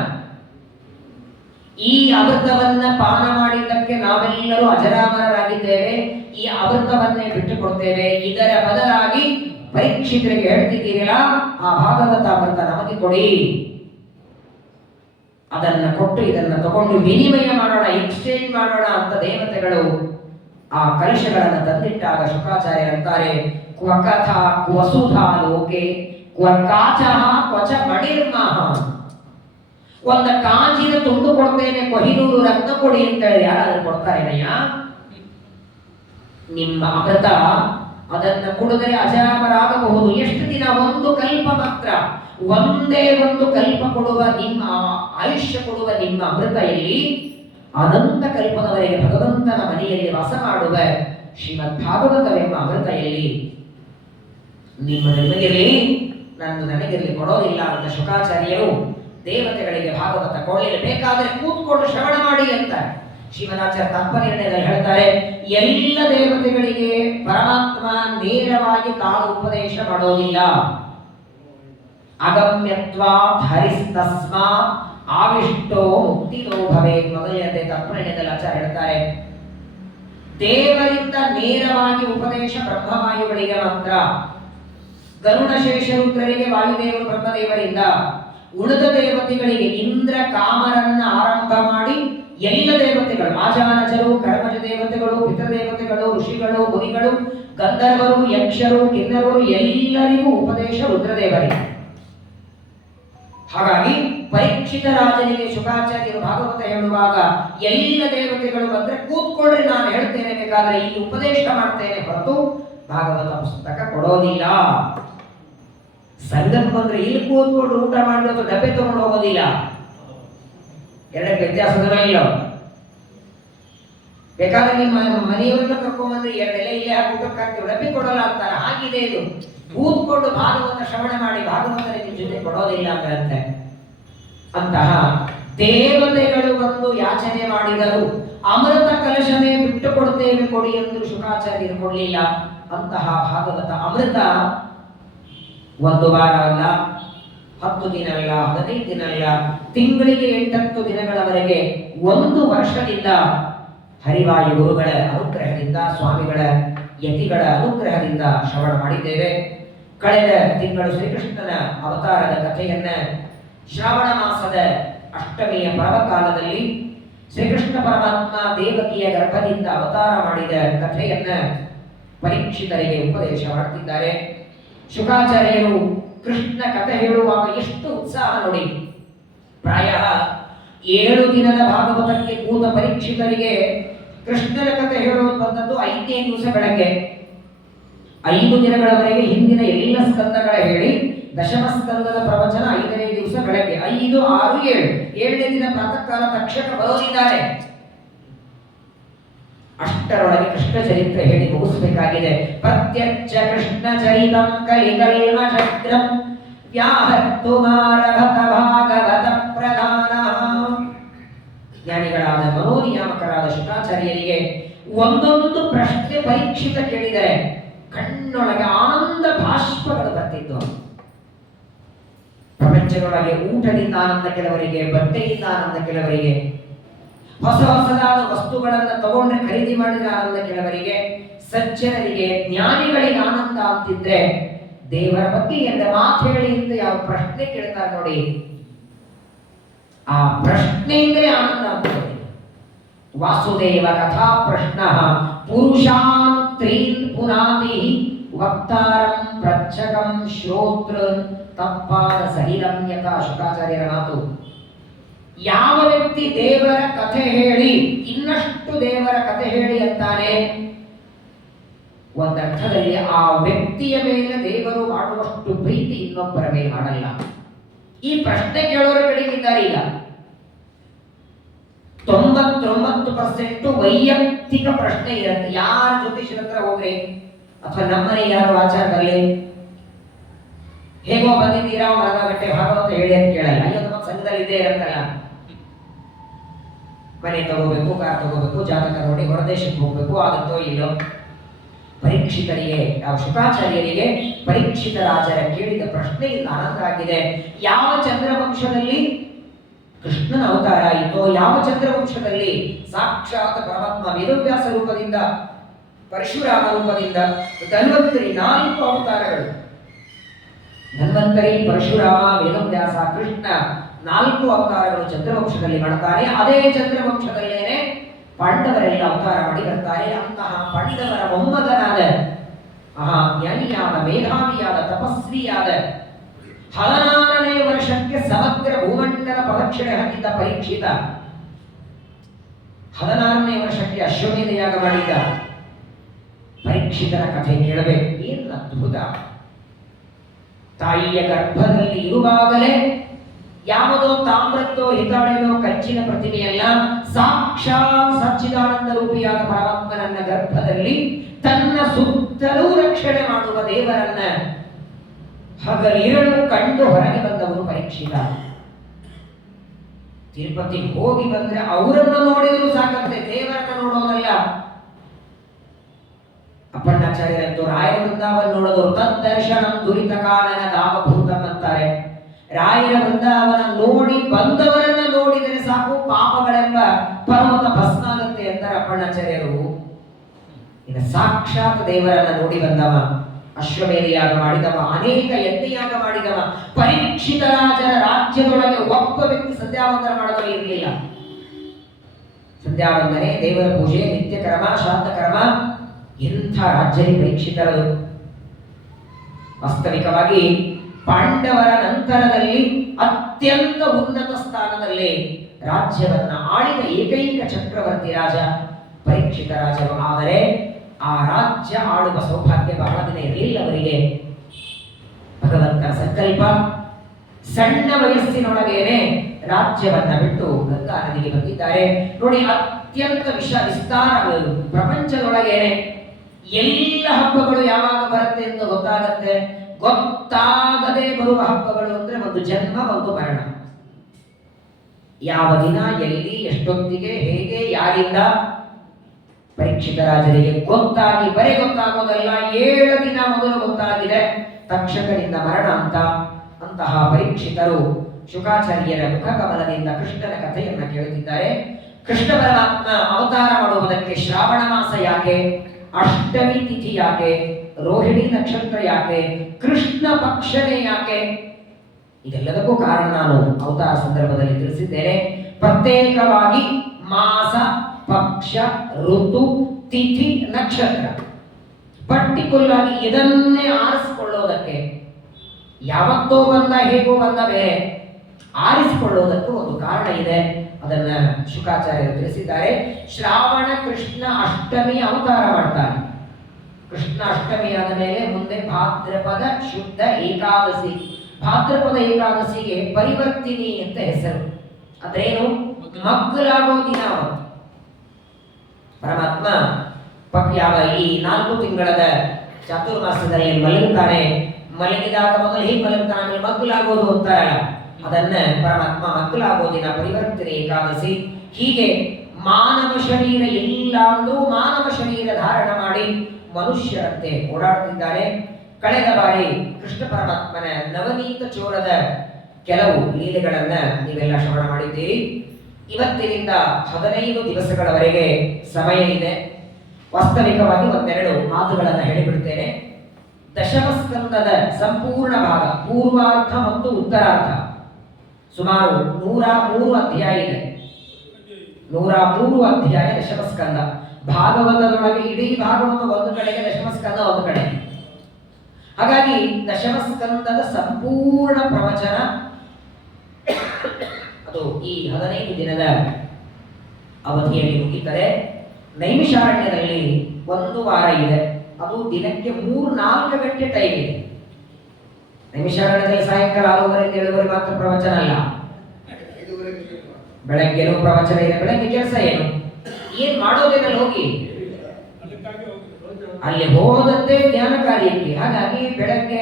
ಈ ಅಮೃತವನ್ನ ಪಾನ ಮಾಡಿದ್ದಕ್ಕೆ ನಾವೆಲ್ಲರೂ ಅಜರಾಮರರಾಗಿದ್ದೇವೆ. ಈ ಅಮೃತವನ್ನೇ ಬಿಟ್ಟುಕೊಡ್ತೇವೆ. ಇದರ ಬದಲಾಗಿ ಪರೀಕ್ಷಿತರಿಗೆ ಹೇಳ್ತಿದ್ದೀರಲ್ಲ, ಆ ಭಾಗವತ ಅಮೃತ ನಮಗೆ ಕೊಡಿ. ಅದನ್ನ ಕೊಟ್ಟು ಇದನ್ನ ತಗೊಂಡು ವಿನಿಮಯ ಮಾಡೋಣ, ಎಕ್ಸ್ಚೇಂಜ್ ಮಾಡೋಣ ಅಂತ ದೇವತೆಗಳು ಆ ಕಲಶಗಳನ್ನು ತಂದಿಟ್ಟಾಗ ಶುಕಾಚಾರ್ಯರಂತಾರೆ, ಕ್ವ ಕಥಾ ಕ್ವ ಸುಧಾ ಲೋಕೆ ಕ್ವ ಕಾಚಃ ಕ್ವಚ ಮಣಿರ್ಮಃ. ಒಂದು ಕಾಂಚಿನ ತುಂಡು ಕೊಡ್ತೇನೆ, ಕೊಹಿನೂರು ರತ್ನ ಕೊಡಿ ಅಂತ ಹೇಳಿ ಯಾರಾದ್ರೂ ಕೊಡ್ತಾರೇನಯ್ಯ? ನಿಮ್ಮ ಅಮೃತ ಅದನ್ನ ಕುಡಿದರೆ ಅಜರಾಮರಾಗಬಹುದು. ಎಷ್ಟು ದಿನ? ಒಂದು ಕಲ್ಪ ಮಾತ್ರ. ಒಂದೇ ಒಂದು ಕಲ್ಪ ಕೊಡುವ ನಿಮ್ಮ ಆಯುಷ್ಯ ಕೊಡುವ ನಿಮ್ಮ ಅಮೃತ ಎಲ್ಲಿ? ಅನಂತ ಕಲ್ಪದವರೆಗೆ ಭಗವಂತನ ಮನೆಯಲ್ಲಿ ವಾಸ ಮಾಡುವ ಶ್ರೀಮದ್ ಭಾಗವತವೆಂಬ ಅಮೃತ ಎಲ್ಲಿ? ನಿಮಗಿರಲಿ, ನಂದು ನನಗಿರಲಿ, ಕೊಡೋದಿಲ್ಲ ಅಂತ ಶುಕಾಚಾರ್ಯರು ದೇವತೆಗಳಿಗೆ ಭಾಗವತ ಕೊಳ್ಳಲಿ, ಬೇಕಾದರೆ ಕೂತ್ಕೊಂಡು ಶ್ರವಣ ಮಾಡಿ ಅಂತ ಶ್ರೀಮದಾಚಾರ್ಯ ತತ್ವನಿರ್ಣಯದಲ್ಲಿ ಹೇಳ್ತಾರೆ. ಎಲ್ಲ ದೇವತೆಗಳಿಗೆ ಪರಮಾತ್ಮ ನೇರವಾಗಿ ತಾನು ಉಪದೇಶ ಮಾಡೋದಿಲ್ಲ. ಅಗಮ್ಯತ್ವಾತ್ ಹರಿಸ್ತಸ್ಮಾತ್ ಆವಿಷ್ಟೋ ಮುಕ್ತಿದೋ ಭವೇತ್. ಮೊದಲನೇ ತತ್ವನಿರ್ಣಯದಲ್ಲಿ ಆಚಾರ್ಯ ಹೇಳ್ತಾರೆ, ದೇವರಿಂದ ನೇರವಾಗಿ ಉಪದೇಶ ಬ್ರಹ್ಮವಾಯುಗಳಿಗೆ ಮಾತ್ರ, ಗರುಡ ಶೇಷರುದ್ರರಿಗೆ ವಾಯುದೇವರು ಬ್ರಹ್ಮದೇವರಿಂದ, ಉಳಿದ ದೇವತೆಗಳಿಗೆ ಇಂದ್ರ ಕಾಮರನ್ನ ಆರಂಭ ಮಾಡಿ ಎಲ್ಲ ದೇವತೆಗಳು, ಆಚಾನಚರು, ಕರ್ಮಜ ದೇವತೆಗಳು, ಪಿತೃದೇವತೆಗಳು, ಋಷಿಗಳು, ಮುನಿಗಳು, ಗಂಧರ್ವರು, ಯಕ್ಷರು, ಕಿನ್ನರರು ಎಲ್ಲರಿಗೂ ಉಪದೇಶ ರುದ್ರದೇವರಿಗೆ. ಹಾಗಾಗಿ ಪರೀಕ್ಷಿತ ರಾಜನಿಗೆ ಶುಕಾಚಾರ್ಯರು ಭಾಗವತ ಹೇಳುವಾಗ ಎಲ್ಲ ದೇವತೆಗಳು ಬಂದ್ರೆ ಕೂತ್ಕೊಳ್ಳ್ರಿ, ನಾನು ಹೇಳ್ತೇನೆ, ಬೇಕಾದ್ರೆ ಇಲ್ಲಿ ಉಪದೇಶ ಮಾಡ್ತೇನೆ, ಹೊರತು ಭಾಗವತ ಪುಸ್ತಕ ಕೊಡೋದಿಲ್ಲ. ಸಂಘಕ್ಕೆ ಬಂದ್ರೆ ಇಲ್ಲಿ ಕೂತ್ಕೊಂಡು ಊಟ ಮಾಡೋದು, ಡಬ್ಬೆ ತಗೊಂಡು ಹೋಗೋದಿಲ್ಲ. ಎರಡಕ್ಕೆ ವ್ಯತ್ಯಾಸದ ಇಲ್ಲ. ಬೇಕಾದ್ರೆ ನಿಮ್ಮ ಮನೆಯವ್ರನ್ನ ಕರ್ಕೊಂಡ್ಬಂದ್ರೆ ಎರಡೆಲೆ ಇಲ್ಲೇ ಹಾಕಿ ಊಟಕ್ಕೆ ಹಾಕ್ತೀವಿ, ಡಬ್ಬಿ ಕೊಡೋಲ್ಲ ಅಂತಾರೆ. ಹಾಗಿದೆ ಇದು. ಕೂತ್ಕೊಂಡು ಭಾಗವತ ಶ್ರವಣ ಮಾಡಿ ಭಾಗವತ ನಿಮ್ಮ ಜೊತೆ ಕೊಡೋದಿಲ್ಲ ಅಂತೆ. ಅಂತಹ ದೇವತೆಗಳು ಬಂದು ಯಾಚನೆ ಮಾಡಿದರು, ಅಮೃತ ಕಲಶನೇ ಬಿಟ್ಟು ಕೊಡ್ತೇವೆ ಕೊಡಿ ಎಂದು ಶುಕಾಚಾರ್ಯರು ಕೊಡಲಿಲ್ಲ. ಅಂತಹ ಭಾಗವತ ಅಮೃತ ಒಂದು ವಾರ ಅಲ್ಲ, 10 ದಿನ ಅಲ್ಲ, 15 ದಿನ ಅಲ್ಲ, ತಿಂಗಳಿಗೆ 8-10 ದಿನಗಳವರೆಗೆ, 1 ವರ್ಷದಿಂದ ಹರಿವಾಯು ಗುರುಗಳ ಅನುಗ್ರಹದಿಂದ, ಸ್ವಾಮಿಗಳ ಯತಿಗಳ ಅನುಗ್ರಹದಿಂದ ಶ್ರವಣ ಮಾಡಿದ್ದೇವೆ. ಕಳೆದ ತಿಂಗಳು ಶ್ರೀಕೃಷ್ಣನ ಅವತಾರದ ಕಥೆಯನ್ನ ಶ್ರಾವಣ ಮಾಸದ ಅಷ್ಟಮಿಯ ಪರ್ವಕಾಲದಲ್ಲಿ ಶ್ರೀಕೃಷ್ಣ ಪರಮಾತ್ಮ ದೇವಕಿಯ ಗರ್ಭದಿಂದ ಅವತಾರ ಮಾಡಿದ ಕಥೆಯನ್ನ ಪರೀಕ್ಷಿತರಿಗೆ ಉಪದೇಶ ಮಾಡುತ್ತಿದ್ದಾರೆ. ಶುಕಾಚಾರ್ಯರು ಕೃಷ್ಣ ಕಥೆ ಹೇಳುವಾಗ ಎಷ್ಟು ಉತ್ಸಾಹ ನೋಡಿ. ಪ್ರಾಯ 7 ದಿನದ ಭಾಗವತಕ್ಕೆ ಕೂತ ಪರೀಕ್ಷಿತರಿಗೆ ಕೃಷ್ಣನ ಕಥೆ ಹೇಳುವುದು ಬಂದದ್ದು 5ನೇ ದಿವಸ ಬೆಳಗ್ಗೆ. 5 ದಿನಗಳವರೆಗೆ ಹಿಂದಿನ ಎಲ್ಲ ಸ್ಕಂದಗಳ ಹೇಳಿ, ದಶಮ ಸ್ಕಂದದ ಪ್ರವಚನ 5ನೇ ದಿವಸ ಬೆಳಗ್ಗೆ 5, 6, 7. 7ನೇ ದಿನ ಪ್ರಾತಃ ಕಾಲ ತಕ್ಷಕ ಬರೋದಿದ್ದಾರೆ. ಅಷ್ಟರೊಳಗೆ ಕೃಷ್ಣ ಚರಿತ್ರೆ ಹೇಳಿ ಮುಗಿಸಬೇಕಾಗಿದೆ. ಪ್ರತ್ಯಕ್ಷ ಕೃಷ್ಣ ಚರಿತಂ ಕಲಿಕಲ್ಮಷಗ್ರಂ ವ್ಯಾಹರ್ತು ಮಾರಭತ ಭಾಗವತ ಪ್ರಧಾನ. ಜ್ಞಾನಿಗಳಾದ ಮನೋನಿಯಾಮಕರಾದ ಶುಕಾಚಾರ್ಯರಿಗೆ ಒಂದೊಂದು ಪ್ರಶ್ನೆ ಪರೀಕ್ಷಿತ ಕೇಳಿದರೆ ಕಣ್ಣೊಳಗೆ ಆನಂದ ಭಾಷ್ಪಗಳು ಬರ್ತಿತ್ತು. ಪ್ರಪಂಚದೊಳಗೆ ಊಟದಿಂದ ಆನಂದ ಕೆಲವರಿಗೆ, ಬಟ್ಟೆಯಿಂದ ಆನಂದ ಕೆಲವರಿಗೆ, ಹೊಸ ಹೊಸದಾದ ವಸ್ತುಗಳನ್ನು ತಗೊಂಡ್ರೆ ಖರೀದಿ ಮಾಡಿದ ಆನಂದ ಕೆಲವರಿಗೆ, ಸಜ್ಜನರಿಗೆ, ಜ್ಞಾನಿಗಳಿಗೆ ಆನಂದ ಅಂತಿದ್ರೆ ದೇವರ ಬಗ್ಗೆ ಎಂದ ಮಾತು ಹೇಳಿ ಅಂತ ಯಾವ ಪ್ರಶ್ನೆ ಕೇಳ್ತಾರೆ ನೋಡಿ, ಆ ಪ್ರಶ್ನೆಯಿಂದಲೇ ಆನಂದ ಆಗ್ತದೆ. ವಾಸುದೇವ ಕಥಾ ಪ್ರಶ್ನ ಪುರುಷಾನ್ ತ್ರೀನ್ ಪುನಾತಿ ವಕ್ತಾರಂ ಪ್ರಚ್ಛಕಂ ಶ್ರೋತೃ ತಪ್ಪಾದ ಸಹಿರಂ ಯಥಾ ಶುಕಾಚಾರ್ಯರ ಮಾತು. ಯಾವ ವ್ಯಕ್ತಿ ದೇವರ ಕಥೆ ಹೇಳಿ ಇನ್ನಷ್ಟು ದೇವರ ಕಥೆ ಹೇಳಿ ಅಂತಾನೆ, ಒಂದರ್ಥದಲ್ಲಿ ಆ ವ್ಯಕ್ತಿಯ ಮೇಲೆ ದೇವರು ಮಾಡುವಷ್ಟು ಪ್ರೀತಿ ಇನ್ನೊಬ್ಬರ ಮೇಲೆ ಮಾಡಲ್ಲ. ಈ ಪ್ರಶ್ನೆ ಕೇಳೋರ ಕಡೆಗೆ ಇದ್ದಾರೆ. ಈಗ 99% ವೈಯಕ್ತಿಕ ಪ್ರಶ್ನೆ ಇರುತ್ತೆ. ಯಾರ ಜ್ಯೋತಿಷರ ಹತ್ರ ಹೋಗ್ರಿ, ಅಥವಾ ನಮ್ಮನೆ ಯಾರು ಆಚಾರದಲ್ಲಿ ಹೇಗೋ ಬಂದಿದ್ದೀರಾ ಮರಗಟ್ಟೆ ಭಾಗವತ ಹೇಳಿ ಅಂತ ಕೇಳಲ್ಲ. ಅಯ್ಯೋ ನಮ್ಮ ಸಂಘದಲ್ಲಿ ಇದೇ ಇರುತ್ತಲ್ಲ, ಮನೆ ತಗೋಬೇಕು, ಕಾರ್ ತಗೋಬೇಕು, ಜಾತಕ ನೋಡಿ ಹೊರದೇಶಕ್ಕೆ ಹೋಗ್ಬೇಕು, ಆಗುತ್ತೋ ಇಲ್ಲೋ. ಪರೀಕ್ಷಿತರಿಗೆ, ಶುಕಾಚಾರ್ಯರಿಗೆ ಪರೀಕ್ಷಿತ ರಾಜರ ಕೇಳಿದ ಪ್ರಶ್ನೆಯಿಂದ ಆನಂದ ಆಗಿದೆ. ಯಾವ ಚಂದ್ರವಂಶದಲ್ಲಿ ಕೃಷ್ಣನ ಅವತಾರ ಆಯಿತೋ, ಯಾವ ಚಂದ್ರವಂಶದಲ್ಲಿ ಸಾಕ್ಷಾತ್ ಪರಮಾತ್ಮ ವೇದವ್ಯಾಸ ರೂಪದಿಂದ, ಪರಶುರಾಮ ರೂಪದಿಂದ, ಧನ್ವಂತರಿ 4 ಅವತಾರಗಳು, ಧನ್ವಂತರಿ, ಪರಶುರಾಮ, ವೇದವ್ಯಾಸ, ಕೃಷ್ಣ 4 ಅವತಾರಗಳು ಚಂದ್ರವಂಶದಲ್ಲಿ ಮಾಡ್ತಾರೆ. ಅದೇ ಚಂದ್ರವಂಶದಲ್ಲೇನೆ ಪಾಂಡವರೆಲ್ಲ ಅವತಾರ ಮಾಡಿ ಬರ್ತಾರೆ. ಅಂತಹ ಪಾಂಡವರ ಮೊಮ್ಮಗನಾದ ಜ್ಞಾನಿಯಾದ, ಮೇಧಾವಿಯಾದ, ತಪಸ್ವಿಯಾದ, 16ನೇ ವರ್ಷಕ್ಕೆ ಸಮಗ್ರ ಭೂಮಂಡಲ ಪ್ರದಕ್ಷಿಣೆ ಹಾಕಿದ್ದ ಪರೀಕ್ಷಿತ, 16ನೇ ವರ್ಷಕ್ಕೆ ಅಶ್ವಮೇಧ ಯಾಗ ಮಾಡಿದ್ದ ಪರೀಕ್ಷಿತನ ಕಥೆ ಕೇಳಬೇಕು. ಏನು ಅದ್ಭುತ! ತಾಯಿಯ ಗರ್ಭದಲ್ಲಿ ಇರುವಾಗಲೇ ಯಾವುದೋ ತಾಮ್ರದ್ದೋ ಹಿತಾಳೆನೋ ಕಂಚಿನ ಪ್ರತಿಮೆಯಲ್ಲ, ಸಾಕ್ಷಾತ್ ಸಚ್ಚಿದಾನಂದ ರೂಪಿಯಾದ ಪರಮಾತ್ಮನನ್ನ ಗರ್ಭದಲ್ಲಿ ತನ್ನ ಸುತ್ತಲೂ ರಕ್ಷಣೆ ಮಾಡುವ ದೇವರನ್ನ ಹಗಲಿರಳು ಕಂಡು ಹೊರಗೆ ಬಂದವರು ಪರೀಕ್ಷಿತ. ತಿರುಪತಿಗೆ ಹೋಗಿ ಬಂದ್ರೆ ಅವರನ್ನು ನೋಡಿದ್ರು ಸಾಕಂತೆ, ದೇವರನ್ನ ನೋಡೋದಲ್ಲ. ಅಪ್ಪಣ್ಣಾಚಾರ್ಯರಂತೂ ರಾಯ ವೃಂದಾವನ ನೋಡೋದು ತದ್ದರ್ಶನಂ ದುರಿತ ಕಾಲನ ದಾವಭೂತಂ ಅಂತಾರೆ. ರಾಯರ ವೃಂದಾವನ ನೋಡಿ ಬಂದವರನ್ನ ನೋಡಿದರೆ ಸಾಕು, ಪಾಪಗಳೆಂಬ ಪರ್ವತ ಭಸ್ಮ ಆಗುತ್ತೆ ಅಂತಾರೆ ಅಪ್ಪಣ್ಣಾಚಾರ್ಯರು. ಇನ್ನು ಸಾಕ್ಷಾತ್ ದೇವರನ್ನ ನೋಡಿ ಬಂದವ, ಅಶ್ವಮೇಧಯಾಗ ಮಾಡಿದವ, ಅನೇಕ ಯಜ್ಞಯಾಗ ಮಾಡಿದವ, ಪರೀಕ್ಷಿತ ರಾಜರ ರಾಜ್ಯದೊಳಗೆ ಒಬ್ಬ ವ್ಯಕ್ತಿ ಸಂಧ್ಯಾವಂದನ ಮಾಡದವ ಇರಲಿಲ್ಲ. ಸಂಧ್ಯಾವಂದನೆ, ದೇವರ ಪೂಜೆ, ನಿತ್ಯ ಕರ್ಮ, ಶಾಂತ ಕರ್ಮ, ಎಂಥ ರಾಜ್ಯದಲ್ಲಿ ಪರೀಕ್ಷಿತರದು. ವಾಸ್ತವಿಕವಾಗಿ ಪಾಂಡವರ ನಂತರದಲ್ಲಿ ಅತ್ಯಂತ ಉನ್ನತ ಸ್ಥಾನದಲ್ಲಿ ರಾಜ್ಯವನ್ನ ಆಳಿದ ಏಕೈಕ ಚಕ್ರವರ್ತಿ ರಾಜ ಪರೀಕ್ಷಿತ ರಾಜರು. ಆದರೆ ಆ ರಾಜ್ಯ ಆಳುವ ಸೌಭಾಗ್ಯ ಬಹಳ ದಿನ ಇರಲಿಲ್ಲ ಅವರಿಗೆ. ಭಗವಂತನ ಸಂಕಲ್ಪ, ಸಣ್ಣ ವಯಸ್ಸಿನೊಳಗೇನೆ ರಾಜ್ಯವನ್ನ ಬಿಟ್ಟು ಗಂಗಾ ನದಿಗೆ ಬಂದಿದ್ದಾರೆ. ನೋಡಿ, ಅತ್ಯಂತ ವಿಸ್ತಾರ ಪ್ರಪಂಚದೊಳಗೇನೆ ಎಲ್ಲ ಹಬ್ಬಗಳು ಯಾವಾಗ ಬರುತ್ತೆ ಎಂದು ಗೊತ್ತಾಗತ್ತೆ. ಗೊತ್ತಾಗದೆ ಬರುವ ಹಬ್ಬಗಳು ಅಂದ್ರೆ ಒಂದು ಜನ್ಮ, ಒಂದು ಮರಣ. ಯಾವ ದಿನ, ಎಲ್ಲಿ, ಎಷ್ಟೊತ್ತಿಗೆ, ಹೇಗೆ, ಯಾರಿಂದ ಪರೀಕ್ಷಿತ ರಾಜರಿಗೆ ಗೊತ್ತಾಗಿ, ಬರೀ ಗೊತ್ತಾಗೋದಲ್ಲ, 7 ದಿನ ಮೊದಲು ಗೊತ್ತಾಗಿದೆ, ತಕ್ಷಕನಿಂದ ಮರಣ ಅಂತ. ಅಂತಹ ಪರೀಕ್ಷಿತರು ಶುಕಾಚಾರ್ಯರ ಮುಖ ಕಮಲದಿಂದ ಕೃಷ್ಣನ ಕಥೆಯನ್ನ ಕೇಳುತ್ತಿದ್ದಾರೆ. ಕೃಷ್ಣ ಪರಮಾತ್ಮ ಅವತಾರ ಮಾಡುವುದಕ್ಕೆ ಶ್ರಾವಣ ಮಾಸ ಯಾಕೆ, ಅಷ್ಟಮಿ ತಿಥಿ ಯಾಕೆ, ರೋಹಿಣಿ ನಕ್ಷತ್ರ ಯಾಕೆ, ಕೃಷ್ಣ ಪಕ್ಷನೇ ಯಾಕೆ, ಇದೆಲ್ಲದಕ್ಕೂ ಕಾರಣ ನಾನು ಅವತಾರ ಸಂದರ್ಭದಲ್ಲಿ ತಿಳಿಸಿದ್ದೇನೆ. ಪ್ರತ್ಯೇಕವಾಗಿ ಮಾಸ, ಪಕ್ಷ, ಋತು, ತಿಥಿ, ನಕ್ಷತ್ರ, ಪರ್ಟಿಕ್ಯುಲರ್ ಆಗಿ ಇದನ್ನೇ ಆರಿಸಿಕೊಳ್ಳೋದಕ್ಕೆ, ಯಾವತ್ತೋ ಬಂದ ಹೇಗೋ ಬಂದ ಬೇರೆ, ಆರಿಸಿಕೊಳ್ಳೋದಕ್ಕೂ ಒಂದು ಕಾರಣ ಇದೆ. ಅದನ್ನ ಶುಕಾಚಾರ್ಯರು ತಿಳಿಸಿದ್ದಾರೆ. ಶ್ರಾವಣ ಕೃಷ್ಣ ಅಷ್ಟಮಿ ಅವತಾರ ಮಾಡ್ತಾನೆ. ಕೃಷ್ಣ ಅಷ್ಟಮಿ ಆದ ಮೇಲೆ ಮುಂದೆ ಭಾದ್ರಪದ ಶುದ್ಧ ಏಕಾದಶಿ. ಭಾದ್ರಪದ ಏಕಾದಶಿಗೆ ಪರಿವರ್ತಿನಿ ಅಂತ ಹೆಸರು. ಅದ್ರೇನು, ಮಗ್ಗಲಾಗೋ ದಿನ. ಪರಮಾತ್ಮ ಯಾವ ಈ 4 ತಿಂಗಳದ ಚಾತುರ್ಮಾಸದಲ್ಲಿ ಮಲಗುತ್ತಾನೆ. ಮಲಗಿದಾಗ ಮೊದಲು ಹೇಗೆ ಮಲಗುತ್ತಾನೆ, ಮಗ್ಗಲಾಗೋದು ಅಂತಾರಲ್ಲ, ಅದನ್ನ ಪರಮಾತ್ಮ ಮಗ್ಗಲಾಗೋ ದಿನ ಪರಿವರ್ತನೆ ಏಕಾದಶಿ. ಹೀಗೆ ಮಾನವ ಶರೀರ ಇಲ್ಲ ಅಂದು ಮಾನವ ಶರೀರ ಧಾರಣ ಮಾಡಿ ಮನುಷ್ಯರಂತೆ ಓಡಾಡುತ್ತಿದ್ದಾರೆ. ಕಳೆದ ಬಾರಿ ಕೃಷ್ಣ ಪರಮಾತ್ಮನ ನವನೀತ ಚೋರದ ಕೆಲವು ಲೀಲೆಗಳನ್ನ ನೀವೆಲ್ಲ ಶ್ರವಣ ಮಾಡಿದ್ದೀರಿ. ಇವತ್ತಿನಿಂದ 15 ದಿವಸಗಳವರೆಗೆ ಸಮಯ ಇದೆ. ವಾಸ್ತವಿಕವಾಗಿ ಒಂದೆರಡು ಮಾತುಗಳನ್ನು ಹೇಳಿಬಿಡ್ತೇನೆ. ದಶಮಸ್ಕಂದದ ಸಂಪೂರ್ಣ ಭಾಗ, ಪೂರ್ವಾರ್ಧ ಮತ್ತು ಉತ್ತರಾರ್ಧ, ಸುಮಾರು 103 ಅಧ್ಯಾಯ ಇದೆ. 103 ಅಧ್ಯಾಯ ದಶಮಸ್ಕಂದ. ಭಾಗವತದೊಳಗೆ ಇಡೀ ಭಾಗವತ ಒಂದು ಕಡೆಗೆ, ದಶಮಸ್ಕಂದ ಒಂದು ಕಡೆ. ಹಾಗಾಗಿ ದಶಮಸ್ಕಂದದ ಸಂಪೂರ್ಣ ಪ್ರವಚನ ಅದು ಈ 15 ದಿನದ ಅವಧಿಯಲ್ಲಿ ಮುಗಿಯುತ್ತದೆ. ನೈಮಿಷಾರಣ್ಯದಲ್ಲಿ 1 ವಾರ ಇದೆ. ಅದು ದಿನಕ್ಕೆ 3-4 ಗಂಟೆ ಟೈಮ್ ಇದೆ. ನೈಮಿಷಾರಣ್ಯದಲ್ಲಿ ಸಾಯಂಕಾಲ 6:30 7:30 ಮಾತ್ರ ಪ್ರವಚನ ಅಲ್ಲ, ಬೆಳಗ್ಗೆನೂ ಪ್ರವಚನ ಇದೆ. ಬೆಳಗ್ಗೆ ಕೆಲಸ ಏನ್ ಮಾಡೋದೇನಲ್ಲಿ ಹೋಗಿ ಅಲ್ಲಿ ಹೋದದ್ದೇ ಜ್ಞಾನ ಕಾರ್ಯಕ್ಕೆ. ಹಾಗಾಗಿ ಬೆಳಗ್ಗೆ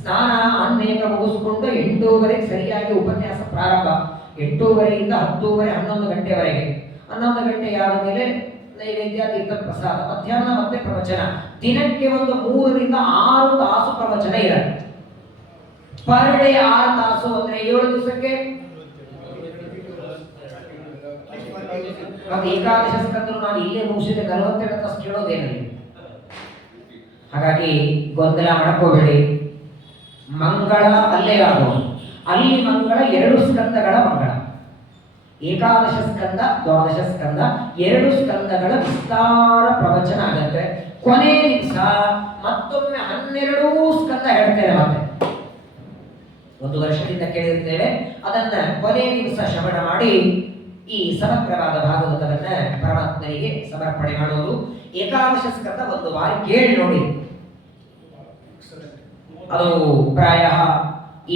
ಸ್ನಾನ ಅನೇಕ ಮುಗಿಸ್ಕೊಂಡು 8:30 ಸರಿಯಾಗಿ ಉಪನ್ಯಾಸ ಪ್ರಾರಂಭ. 8:30 10:30 11 ಗಂಟೆವರೆಗೆ. 11 ಗಂಟೆ ಆದ ಮೇಲೆ ನೈವೇದ್ಯ, ತೀರ್ಥ ಪ್ರಸಾದ, ಮಧ್ಯಾಹ್ನ ಮತ್ತೆ ಪ್ರವಚನ. ದಿನಕ್ಕೆ ಒಂದು 3-6 ತಾಸು ಪ್ರವಚನ ಇರುತ್ತೆ. ಪರ್ ಡೇ 6 ತಾಸು ಅಂದ್ರೆ 7 ದಿವಸಕ್ಕೆ ಏಕಾದಶ ಸ್ಕಂದರು ನಾನು ಇಲ್ಲೇ ಮುಗಿಸಿದೆ 42 ತಾಸು ಕೇಳೋದೇನಲ್ಲಿ. ಹಾಗಾಗಿ ಗೊಂದಲ ಮಾಡ್ಕೋಬೇಡಿ. ಮಂಗಳ ಅಲ್ಲೇ ಆಗೋದು, ಅಲ್ಲಿ ಮಂಗಳ 2 ಸ್ಕಂದಗಳ ಮಂಗಳ. ಏಕಾದಶ ಸ್ಕಂದ, ದ್ವಾದಶ ಸ್ಕಂದ, 2 ಸ್ಕಂದಗಳ ವಿಸ್ತಾರ ಪ್ರವಚನ ಆಗತ್ತೆ. ಕೊನೆ ದಿವಸ ಮತ್ತೊಮ್ಮೆ 12 ಸ್ಕಂದ ಹೇಳ್ತೇನೆ. ಮತ್ತೆ 1 ವರ್ಷದಿಂದ ಕೇಳಿರ್ತೇವೆ. ಅದನ್ನ ಕೊನೆ ದಿವಸ ಶ್ರವಣ ಮಾಡಿ ಈ ಸಮಗ್ರವಾದ ಭಾಗವತವನ್ನ ಪರಮಾತ್ಮನಿಗೆ ಸಮರ್ಪಣೆ ಮಾಡೋದು. ಏಕಾದಶ ಸ್ಕಂದ 1 ವಾರ ಕೇಳಿ ನೋಡಿ. ಅದು ಪ್ರಾಯ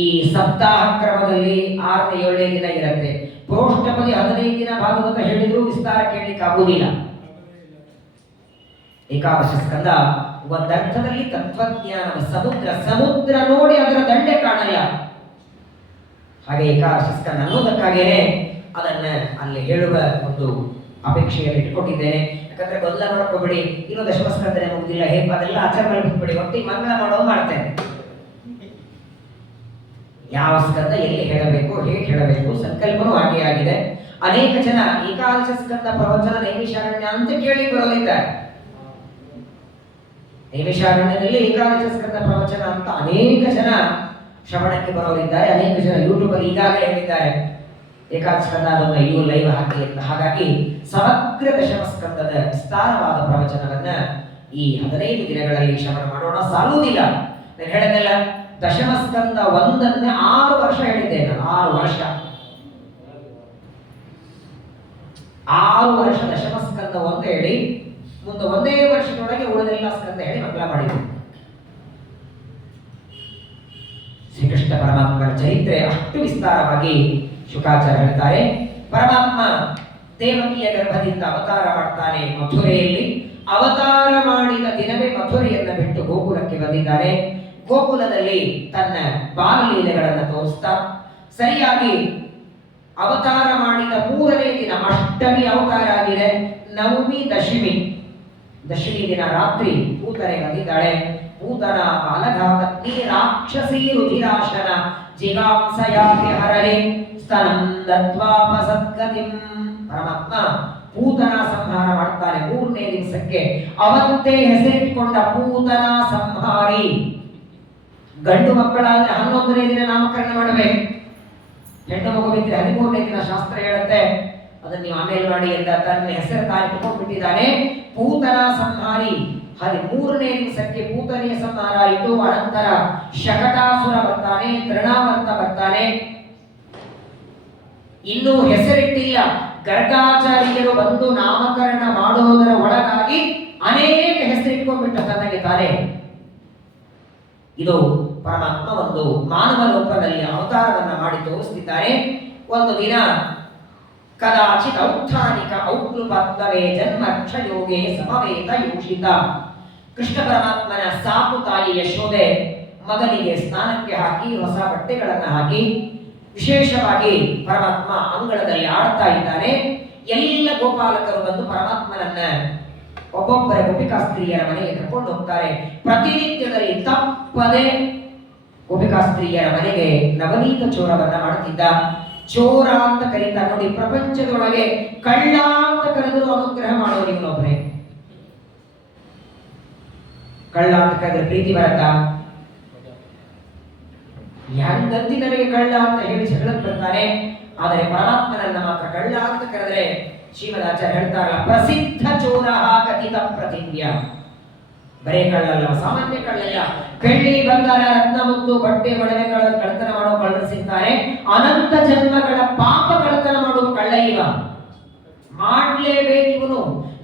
ಈ ಸಪ್ತಾಹ ಕ್ರಮದಲ್ಲಿ 6ನೇ 7ನೇ ದಿನ ಇರುತ್ತೆ. ಪ್ರೋಷ್ಠಪದಿ 15 ದಿನ ಭಾಗವತ ಹೇಳಿದ್ರು ವಿಸ್ತಾರ ಕೇಳಲಿಕ್ಕೆ ಆಗುವುದಿಲ್ಲ. ಏಕಾದಶ ಸ್ಕಂದ ಒಂದರ್ಥದಲ್ಲಿ ತತ್ವಜ್ಞಾನದ ಸಮುದ್ರ ನೋಡಿ ಅದರ ದಂಡೆ ಕಾಣಲ್ಲ. ಹಾಗೆ ಏಕಾದಶ ಸ್ಕಂದ ಅನ್ನೋದಕ್ಕಾಗೇನೆ ಅದನ್ನ ಅಲ್ಲಿ ಹೇಳುವ ಒಂದು ಅಪೇಕ್ಷೆಯನ್ನು ಇಟ್ಕೊಂಡಿದ್ದೇನೆ. ಯಾಕಂದ್ರೆ ಗೊಂದಲ ಮಾಡ್ಕೋಬೇಡಿ, ಇನ್ನು ದಶಮಸ್ಕಂದನೆ ಮುಗಿದಿಲ್ಲ, ಹೇಗೆ ಅದೆಲ್ಲ ಆಚರಣೆ ಬಿಟ್ಬಿಡಿ. ಒಟ್ಟಿಗೆ ಮಂಗಳ ಮಾಡೋದು ಮಾಡ್ತೇನೆ. ಯಾವ ಸ್ಕಂದ ಎಲ್ಲಿ ಹೇಳಬೇಕು, ಹೇಗೆ ಹೇಳಬೇಕು, ಸಂಕಲ್ಪನೂ ಹಾಗೆ ಆಗಿದೆ. ಅನೇಕ ಜನ ಏಕಾದಶ ಸ್ಕಂದ ಪ್ರವಚನ ನೈಮಿಷಾರಣ್ಯ ಅಂತ ಕೇಳಿ ಬರೋದಿದ್ದಾರೆ. ನೈಮಿಷಾರಣ್ಯದಲ್ಲಿ ಏಕಾದಶ ಸ್ಕಂದ ಪ್ರವಚನ ಅಂತ ಅನೇಕ ಜನ ಶ್ರವಣಕ್ಕೆ ಬರೋರಿದ್ದಾರೆ. ಅನೇಕ ಜನ ಯೂಟ್ಯೂಬ್ ಅಲ್ಲಿ ಈಗಾಗಲೇ ಹೇಳಿದ್ದಾರೆ ಏಕಾದಶ ಸ್ಕಂದ ಅದನ್ನ ಇವು ಲೈವ್ ಹಾಕಿ ಅಂತ. ಹಾಗಾಗಿ ಸಮಗ್ರ ದಶಮ ಸ್ಕಂದದ ವಿಸ್ತಾರವಾದ ಪ್ರವಚನವನ್ನ ಈ 15 ದಿನಗಳಲ್ಲಿ ಶ್ರವಣ ಮಾಡೋಣ. ಸಾಲುವುದಿಲ್ಲ. ನಾನು ಹೇಳಿದ್ನಲ್ಲ, ದಶಮ ಸ್ಕಂದ 1 6 ವರ್ಷ ಹೇಳಿದ್ದೆ ನಾನು. 6 ವರ್ಷ ದಶಮ ಸ್ಕಂದ 1 ಹೇಳಿ, ಮುಂದೆ 1 ವರ್ಷದೊಳಗೆ ಉಳಿದೆಲ್ಲ ಸ್ಕಂದ ಹೇಳಿ ಮಂಗಳ ಮಾಡಿದ್ವಿ. ಶ್ರೀಕೃಷ್ಣ ಪರಮಾತ್ಮನ ಚರಿತ್ರೆ ಅಷ್ಟು ವಿಸ್ತಾರವಾಗಿ ಶುಕಾಚಾರ್ಯ ಹೇಳ್ತಾರೆ. ಪರಮಾತ್ಮ ದೇವಕಿಯ ಗರ್ಭದಿಂದ ಅವತಾರ ಮಾಡ್ತಾನೆ ಮಥುರೆಯಲ್ಲಿ. ಅವತಾರ ಮಾಡಿದ ದಿನವೇ ಮಥುರೆಯನ್ನು ಬಿಟ್ಟು ಗೋಕುಲಕ್ಕೆ ಬಂದಿದ್ದಾನೆ. ಗೋಕುಲದಲ್ಲಿ ತನ್ನ ಬಾಲಲೀಲೆಗಳನ್ನು ತೋರಿಸ್ತಾ ಸರಿಯಾಗಿ ಅವತಾರ ಮಾಡಿದ 3ನೇ ದಿನ ಅಷ್ಟಮಿ ಅವತಾರ ಆಗಿದೆ. ನವಮಿ ದಶಮಿ ದಿನ ರಾತ್ರಿ ಪೂತನೆ ಬಂದಿದ್ದಾಳೆ. ಪೂತನ ಬಾಲಘಾತಜ್ಞಿ ರಾಕ್ಷಸಿ ರುಧಿರಾಶನ ಜಿಗಾಂಸಯಾಪಿ ಹರಳೆ ಸ್ತನಂ ದತ್ವಾಪಸದ್ಗತಿಂ. ಪರಮಾತ್ಮ ಪೂತನ ಸಂಹಾರ ಮಾಡ್ತಾನೆ 3ನೇ ದಿವಸಕ್ಕೆ. ಅವತ್ತೇ ಹೆಸರಿಟ್ಟುಕೊಂಡ ಪೂತನ ಸಂಹಾರಿ. ಗಂಡು ಮಕ್ಕಳಾದ್ರೆ 11ನೇ ದಿನ ನಾಮಕರಣ ಮಾಡಬೇಕು. ಹೆಣ್ಣು ಮಗುವಿದ್ರೆ 13ನೇ ದಿನ ಶಾಸ್ತ್ರ ಹೇಳುತ್ತೆ. ಅದನ್ನ ನೀವು ಆಮೇಲೆ ಮಾಡಿ ಅಂತ ತನ್ನ ಹೆಸರು ತಾನು ತಗೊಂಡ್ಬಿಟ್ಟಿದ್ದಾನೆ. ಪೂತನ ಸಂಹಾರಿ. 13ನೇ ದಿವಸಕ್ಕೆ ಪೂತನೆಯ ಸಂಹಾರ ಆಯಿತು. ಅನಂತರ ಶಕಟಾಸುರ ಬರ್ತಾನೆ, ತೃಣಾವರ್ತ ಬರ್ತಾನೆ. ಇನ್ನೂ ಹೆಸರಿಟ್ಟಿಲ್ಲ. ಗರ್ಗಾಚಾರ್ಯರು ಬಂದು ನಾಮಕರಣ ಮಾಡುವುದರ ಒಳಗಾಗಿ ಅನೇಕ ಹೆಸರಿಟ್ಕೊಂಡ್ಬಿಟ್ಟ ತನಗೆ ತಾನೇ. ಇದು ಪರಮಾತ್ಮ ಒಂದು ಮಾನವ ರೂಪದಲ್ಲಿ ಅವತಾರವನ್ನ ಮಾಡಿ ತೋರಿಸ್ತಿದ್ದಾರೆ. ಒಂದು ದಿನ ಕದಾಚಿತ್ ಔತ್ಥಾನಿಕ ಔಕ್ಲುಪತ್ವೇ ಜನ್ಮಕ್ಷ ಯೋಗೆ ಸಮವೇತ ಯೋಷಿತ. ಕೃಷ್ಣ ಪರಮಾತ್ಮನ ಸಾಕು ತಾಯಿ ಯಶೋದೆ ಮಗನಿಗೆ ಸ್ನಾನಕ್ಕೆ ಹಾಕಿ ಹೊಸ ಬಟ್ಟೆಗಳನ್ನು ಹಾಕಿ ವಿಶೇಷವಾಗಿ ಪರಮಾತ್ಮ ಅಂಗಳದಲ್ಲಿ ಆಡ್ತಾ ಇದ್ದಾನೆ. ಎಲ್ಲ ಗೋಪಾಲಕರು ಬಂದು ಪರಮಾತ್ಮನನ್ನ ಒಬ್ಬೊಬ್ಬರ ಗೋಪಿಕಾಸ್ತ್ರೀಯರ ಮನೆಗೆ ಕರ್ಕೊಂಡು ಹೋಗ್ತಾರೆ. ಪ್ರತಿನಿತ್ಯದಲ್ಲಿ ತಪ್ಪದೆ ಗೋಪಿಕಾಸ್ತ್ರೀಯರ ಮನೆಗೆ ನವನೀತ ಚೋರವನ್ನ ಮಾಡುತ್ತಿದ್ದ. ಚೋರ ಅಂತ ಕರೀತಾ ನೋಡಿ. ಪ್ರಪಂಚದೊಳಗೆ ಕಳ್ಳ ಅಂತ ಕರೆದರೂ ಅನುಗ್ರಹ ಮಾಡೋರು ಇವನೊಬ್ಬನೇ. ಕಳ್ಳ ಅಂತ ಕರೆದ್ರೆ ಪ್ರೀತಿ ಬರತ್ತಾ? ಹೆಂಗಂತಿ ನನಗೆ ಕಳ್ಳ ಅಂತ ಹೇಳಿ ಜಗಳಕ್ಕೆ ಬರ್ತಾನೆ. ಆದರೆ ಪರಮಾತ್ಮನನ್ನ ಮಾತ್ರ ಕಳ್ಳ ಅಂತ ಕರೆದ್ರೆ ಶ್ರೀಮದಾಚಾರ್ಯ ಹೇಳ್ತಾರಲ್ಲ, ಪ್ರಸಿದ್ಧ ಚೋರ ಕಥಿತ ಪ್ರತಿಜ್ಞ. ಬರೇ ಕಳ್ಳಲ್ಲ, ಸಾಮಾನ್ಯ ಕಳ್ಳಲ್ಲ. ಬೆಳ್ಳಿ ಬಂಗಾರ ರತ್ನ ಮುತ್ತು ಬಟ್ಟೆ ಒಡವೆ ಕಳ್ಳತನ ಮಾಡೋ ಕಳ್ಳರು ಸಿಗ್ತಾರೆ. ಅನಂತ ಜನ್ಮಗಳ ಪಾಪ ಕಳ್ಳತನ ಮಾಡುವ ಕಳ್ಳ ಇವ. ಮಾಡ್ಲೇಬೇಕು ಇವನು.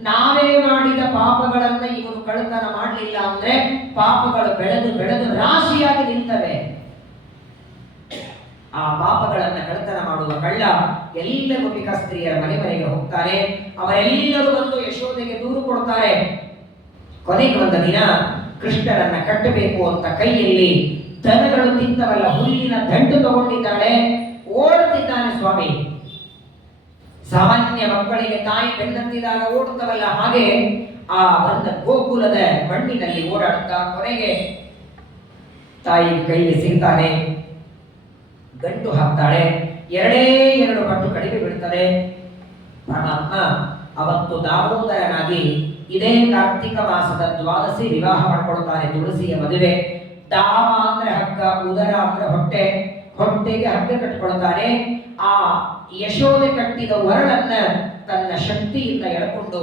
ನಾವೇ ಮಾಡಿದ ಪಾಪಗಳನ್ನ ಇವನು ಕಳ್ಳತನ ಮಾಡಲಿಲ್ಲ ಅಂದ್ರೆ ಪಾಪಗಳು ಬೆಳೆದು ಬೆಳೆದು ರಾಶಿಯಾಗಿ ನಿಲ್ತವೆ. ಆ ಪಾಪಗಳನ್ನ ಕಳ್ಳತನ ಮಾಡುವ ಕಳ್ಳ ಎಲ್ಲ ಗೋಪಿಕಾಸ್ತ್ರೀಯರ ಮನೆಗೆ ಹೋಗ್ತಾರೆ. ಅವರೆಲ್ಲರೂ ಬಂದು ಯಶೋದೆಗೆ ದೂರು ಕೊಡ್ತಾರೆ. ಕೊನೆಗೆ ಒಂದು ದಿನ ಕೃಷ್ಣನನ್ನ ಕಟ್ಟಬೇಕು ಅಂತ ಕೈಯಲ್ಲಿ ದನಗಳು ತಿಂತವಲ್ಲ ಹುಲ್ಲಿನ ದಂಡು ತಗೊಂಡಿದ್ದಾಳೆ. ಓಡುತ್ತಿದ್ದಾನೆ ಸ್ವಾಮಿ. ಸಾಮಾನ್ಯ ಮಕ್ಕಳಿಗೆ ತಾಯಿ ಬೆನ್ನತ್ತಿದಾಗ ಓಡುತ್ತವಲ್ಲ, ಹಾಗೆ ಆ ಒಂದು ಗೋಕುಲದ ಮಣ್ಣಿನಲ್ಲಿ ಓಡಾಡುತ್ತಾ ಕೊನೆಗೆ ತಾಯಿ ಕೈಗೆ ಸಿಗ್ತಾನೆ. ಗಂಟು ಹಾಕ್ತಾಳೆ. 2 ಪಟ್ಟು ಕಡಿಮೆ ಬೀಳ್ತದೆ. ಪರಮಾತ್ಮ ಅವತ್ತು ದಾಮೋದರನಾಗಿ ಇದೇ ಕಾರ್ತಿಕ ಮಾಸದ ದ್ವಾದಶಿ ವಿವಾಹ ಮಾಡಿಕೊಳ್ತಾನೆ. ತುಳಸಿಯ ಮದುವೆ. ದಾಮ ಅಂದ್ರೆ ಹಗ್ಗ, ಉದರ ಅಂದ್ರೆ ಹೊಟ್ಟೆ. ಹೊಟ್ಟೆಗೆ ಹಗ್ಗ ಕಟ್ಟಿಕೊಳ್ತಾನೆ. ಆ ಯಶೋದೆ ಕಟ್ಟಿದ ಹೊರಳನ್ನ ತನ್ನ ಶಕ್ತಿಯಿಂದ ಎಳಕೊಂಡು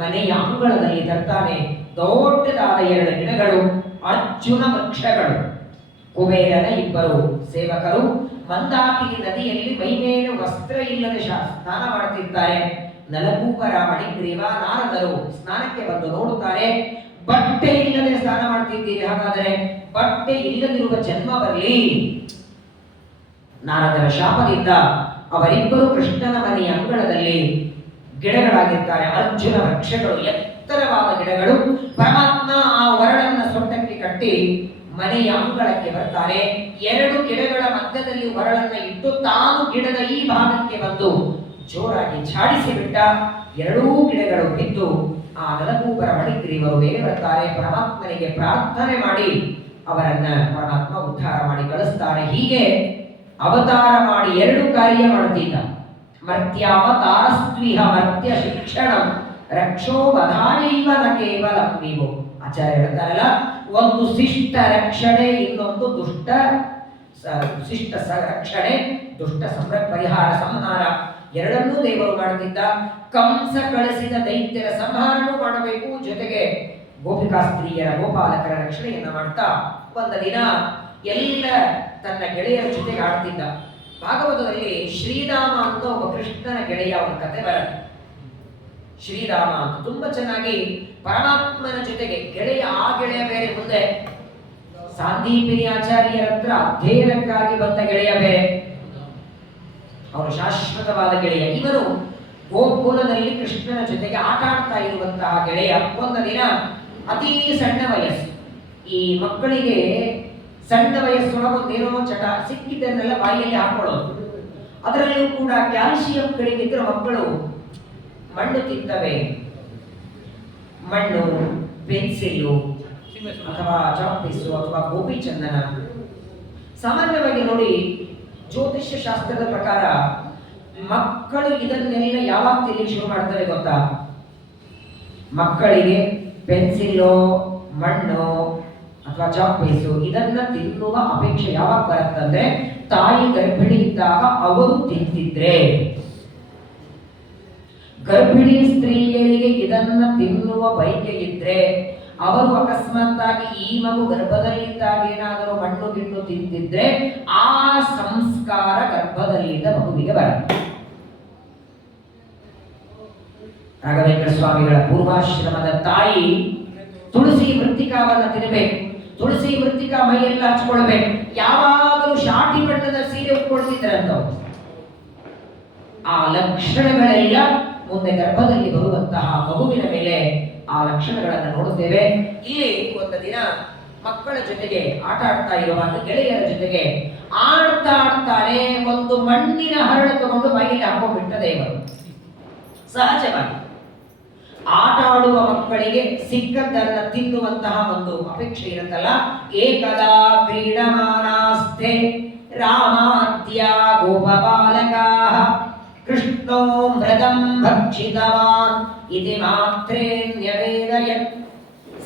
ಮನೆಯ ಅಂಗಳದಲ್ಲಿ ತರ್ತಾನೆ. ದೊಡ್ಡದಾದ 2 ಗಿಡಗಳು, ಅರ್ಜುನ ವೃಕ್ಷಗಳು. ಕುಬೇರನ 2 ಸೇವಕರು ಮಂದಾಕಿನಿ ನದಿಯಲ್ಲಿ ಮೈಮೇಲೆ ವಸ್ತ್ರ ಇಲ್ಲದೆ ಸ್ನಾನ ಮಾಡುತ್ತಿದ್ದಾರೆ. ನಲಕೂಪರ ಮಣಿಗ್ರೀವ ನಾರದರು ಸ್ನಾನಕ್ಕೆ ಬಂದು ನೋಡುತ್ತಾರೆ. ಬಟ್ಟೆ ಇಲ್ಲದೆ ಸ್ನಾನ ಮಾಡ್ತಿದ್ದೀರಿ, ಹಾಗಾದರೆ ಬಟ್ಟೆ ಇಲ್ಲದಿರುವ ಜನ್ಮ ಬರಲಿ. ನಾರದರ ಶಾಪದಿಂದ ಅವರಿಬ್ಬರು ಕೃಷ್ಣನ ಮನೆಯ ಅಂಗಳದಲ್ಲಿ ಗಿಡಗಳಾಗಿರ್ತಾರೆ. ಅರ್ಜುನ ವೃಕ್ಷಗಳು, ಎತ್ತರವಾದ ಗಿಡಗಳು. ಪರಮಾತ್ಮ ಆ ಹೊರಳನ್ನ ಸೊಂಟಕ್ಕೆ ಕಟ್ಟಿ ಮನೆಯ ಅಂಗಳಕ್ಕೆ ಬರ್ತಾರೆ. 2 ಗಿಡಗಳ ಮಧ್ಯದಲ್ಲಿ ಹೊರಳನ್ನ ಇಟ್ಟು ತಾನು ಗಿಡದ ಈ ಭಾಗಕ್ಕೆ ಬಂದು ಜೋರಾಗಿ ಛಾಡಿಸಿ ಬಿಟ್ಟ. 2 ಗಿಡಗಳು ಬಿದ್ದು ಆ ನಲಕೂಪರ ಮಣಿಗ್ರೀವರು ಮೇಲೆ ಬರ್ತಾರೆ. ಪರಮಾತ್ಮನಿಗೆ ಪ್ರಾರ್ಥನೆ ಮಾಡಿ ಅವರನ್ನ ಪರಮಾತ್ಮ ಉದ್ಧಾರ ಮಾಡಿ ಕಳಿಸ್ತಾನೆ. ಹೀಗೆ ಅವತಾರ ಮಾಡಿ 2 ಕಾರ್ಯ ಮಾಡ್ತಿದ್ದ. ಮರ್ತ್ಯಾವತಾರಸ್ತ್ವಿಹ ಮರ್ತ್ಯ ಶಿಕ್ಷಣಂ ರಕ್ಷೋ ವಧಾನೈವ ನ ಕೇವಲಂ ವಿಭೋ. ಆಚಾರ್ಯ ಹೇಳ್ತಾರಲ್ಲ, ಒಂದು ಶಿಷ್ಟ ರಕ್ಷಣೆ, ಇನ್ನೊಂದು ದುಷ್ಟ ಶಿಷ್ಟ ರಕ್ಷಣೆ, ದುಷ್ಟ ಪರಿಹಾರ ಸಂಹಾರ ಎರಡನ್ನೂ ದೇವರು ಮಾಡುತ್ತಿದ್ದ. ಕಂಸ ಕಳಿಸಿದ ದೈತ್ಯರ ಸಂಹಾರನೂ ಮಾಡಬೇಕು, ಜೊತೆಗೆ ಗೋಪಿಕಾಸ್ತ್ರೀಯರ ಗೋಪಾಲಕರ ರಕ್ಷಣೆಯನ್ನ ಮಾಡ್ತಾ ಒಂದು ದಿನ ಎಲ್ಲ ತನ್ನ ಗೆಳೆಯರ ಜೊತೆಗೆ ಆಡ್ತಿದ್ದ. ಭಾಗವತದಲ್ಲಿ ಶ್ರೀರಾಮ ಅಂತ ಒಬ್ಬ ಕೃಷ್ಣನ ಗೆಳೆಯ ಅವನ ಕತೆ ಬರುತ್ತೆ. ಶ್ರೀರಾಮ ಅಂತ ತುಂಬಾ ಚೆನ್ನಾಗಿ ಪರಮಾತ್ಮನ ಜೊತೆಗೆ ಗೆಳೆಯ. ಆ ಗೆಳೆಯ ಬೇರೆ, ಮುಂದೆ ಸಾಂದೀಪಿನಿ ಆಚಾರ್ಯರ ಹತ್ರ ಅಧ್ಯಯನಕ್ಕಾಗಿ ಬಂದ ಗೆಳೆಯ ಬೇರೆ, ಅವನು ಶಾಶ್ವತವಾದ ಗೆಳೆಯ. ಇವನು ಗೋಕುಲದಲ್ಲಿ ಕೃಷ್ಣನ ಜೊತೆಗೆ ಆಟ ಆಡ್ತಾ ಇರುವಂತಹ ಗೆಳೆಯ. ಒಂದು ದಿನ ಅತಿ ಸಣ್ಣ ವಯಸ್ಸು, ಈ ಮಕ್ಕಳಿಗೆ ಸಣ್ಣ ವಯಸ್ಸೊಳಗೊಂದೇನೋ ಚಟ ಸಿಕ್ಕಿದ್ದನ್ನೆಲ್ಲ ಬಾಯಿಯಲ್ಲಿ ಹಾಕೊಳ್ಳೋದು. ಅದರಲ್ಲೂ ಕೂಡ ಕ್ಯಾಲ್ಸಿಯಂ ಕಡಿಮಿದ್ರೆ ಮಕ್ಕಳು ಮಣ್ಣು ತಿಂತವೆ. ಮಣ್ಣು, ಪೆನ್ಸಿಲ್ಲು ಅಥವಾ ಚಾಕ್ಪೀಸು ಅಥವಾ ಗೋಪಿ ಚಂದನ. ಸಾಮಾನ್ಯವಾಗಿ ನೋಡಿ, ಜ್ಯೋತಿಷ್ಯ ಶಾಸ್ತ್ರದ ಪ್ರಕಾರ ಮಕ್ಕಳು ಇದನ್ನೆಲ್ಲ ಯಾವಾಗ ತಿನ್ನಲಿಕ್ಕೆ ಶುರು ಮಾಡ್ತಾರೆ ಗೊತ್ತಾ? ಮಕ್ಕಳಿಗೆ ಪೆನ್ಸಿಲ್ಲು, ಮಣ್ಣು ಅಥವಾ ಚಾಕ್ಪೀಸು ಇದನ್ನ ತಿನ್ನುವ ಅಪೇಕ್ಷೆ ಯಾವಾಗ ಬರುತ್ತಂದ್ರೆ ತಾಯಿ ಗರ್ಭಿಣಿ ಇದ್ದಾಗ ಅವರು ತಿಂತಿದ್ರೆ. ಗರ್ಭಿಣಿ ಸ್ತ್ರೀಯರಿಗೆ ಇದನ್ನ ತಿನ್ನುವ ಬಯಕೆ ಇದ್ರೆ, ಅವರು ಅಕಸ್ಮಾತ್ತಾಗಿ ಈ ಮಗು ಗರ್ಭದಲ್ಲಿದ್ದಾಗ ಏನಾದರೂ ಮಣ್ಣು ಗಿಣ್ಣು ತಿಂತಿದ್ರೆ ಆ ಸಂಸ್ಕಾರ ಗರ್ಭದಲ್ಲಿದ್ದ ಮಗುವಿಗೆ ಬರುತ್ತೆ. ರಾಘವೇಂದ್ರ ಸ್ವಾಮಿಗಳ ಪೂರ್ವಾಶ್ರಮದ ತಾಯಿ ತುಳಸಿ ಮೃತ್ತಿಕಾವನ್ನ ತಿನ್ನಬೇಕು, ತುಳಸಿ ಮೃತ್ತಿಕಾ ಮೈಯೆಲ್ಲ ಹಚ್ಕೊಳ್ಬೇಕು. ಯಾವಾಗಲೂ ಶಾಟಿ ಬಣ್ಣದ ಸೀರೆ ಉಟ್ಕೊಳ್ತಿದ್ರಂತವ್ರು. ಆ ಲಕ್ಷಣಗಳೆಲ್ಲ ಮುಂದೆ ಗರ್ಭದಲ್ಲಿ ಬರುವಂತಹ ಮಗುವಿನ ಮೇಲೆ ಆ ಲಕ್ಷಣಗಳನ್ನು ನೋಡುತ್ತೇವೆ. ಇಲ್ಲಿ ಒಂದು ದಿನ ಮಕ್ಕಳ ಜೊತೆಗೆ ಆಟ ಆಡ್ತಾ ಇರುವಾಗ ಗೆಳೆಯರ ಜೊತೆಗೆ ಆಡ್ತಾನೆ ಒಂದು ಮಣ್ಣಿನ ಹರಳು ತಗೊಂಡು ಬಾಯಿಯಲ್ಲಿ ಹಾಕೊಂಡ್ಬಿಟ್ಟ ದೇವರು. ಸಹಜವಾಗಿ ಆಟ ಆಡುವ ಮಕ್ಕಳಿಗೆ ಸಿಕ್ಕದ್ದನ್ನ ತಿನ್ನುವಂತಹ ಒಂದು ಅಪೇಕ್ಷೆ ಇರುತ್ತಲ್ಲ. ಏಕದಾ ಕ್ರೀಡಮಾನಾಸ್ತೆ ರಾಮಾದ್ಯ ಗೋಪಬಾಲಕಾಃ ಕೃಷ್ಣೋ ಮೃದಂ ಭಕ್ಷಿತವಾನ್ ಇತಿ ಮಾತ್ರೇಣ್ಯವೇದಯತ್.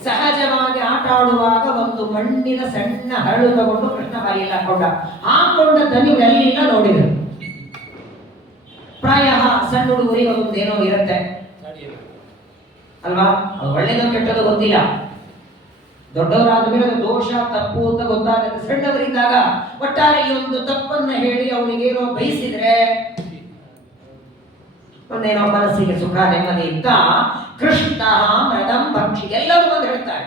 ಸಹಜವಾಗಿ ಆಟ ಆಡುವಾಗ ಒಂದು ಮಣ್ಣಿನ ಸಣ್ಣ ಹರಳು ತಗೊಂಡು ಕೃಷ್ಣ ಬಾಯಿಯಲ್ಲಿ ಹಾಕೊಂಡ ದನಿಗಳೆಲ್ಲ ನೋಡಿದರು. ಪ್ರಾಯ ಸಣ್ಣ ಹುಡುಗರಿಗೆ ಒಂದೇನೋ ಇರುತ್ತೆ ಅಲ್ವಾ, ಅದು ಒಳ್ಳೆಯದು ಕೆಟ್ಟದ್ದು ಗೊತ್ತಿಲ್ಲ. ದೊಡ್ಡವರಾದ ಮೇಲೆ ದೋಷ ತಪ್ಪು ಅಂತ ಗೊತ್ತಾಗುತ್ತೆ. ಸಣ್ಣವರಿದ್ದಾಗ ಒಟ್ಟಾರೆ ಈ ಒಂದು ತಪ್ಪನ್ನ ಹೇಳಿ ಅವನಿಗೇನೋ ಬಯಸಿದ್ರೆ ಒಂದೇನೋ ಮನಸ್ಸಿಗೆ ಸುಖ ನೆಮ್ಮದಿ ಅಂತ ಕೃಷ್ಣ ಮೃದಂ ಭಕ್ಷಿ ಎಲ್ಲರೂ ಬಂದು ಹೇಳ್ತಾರೆ.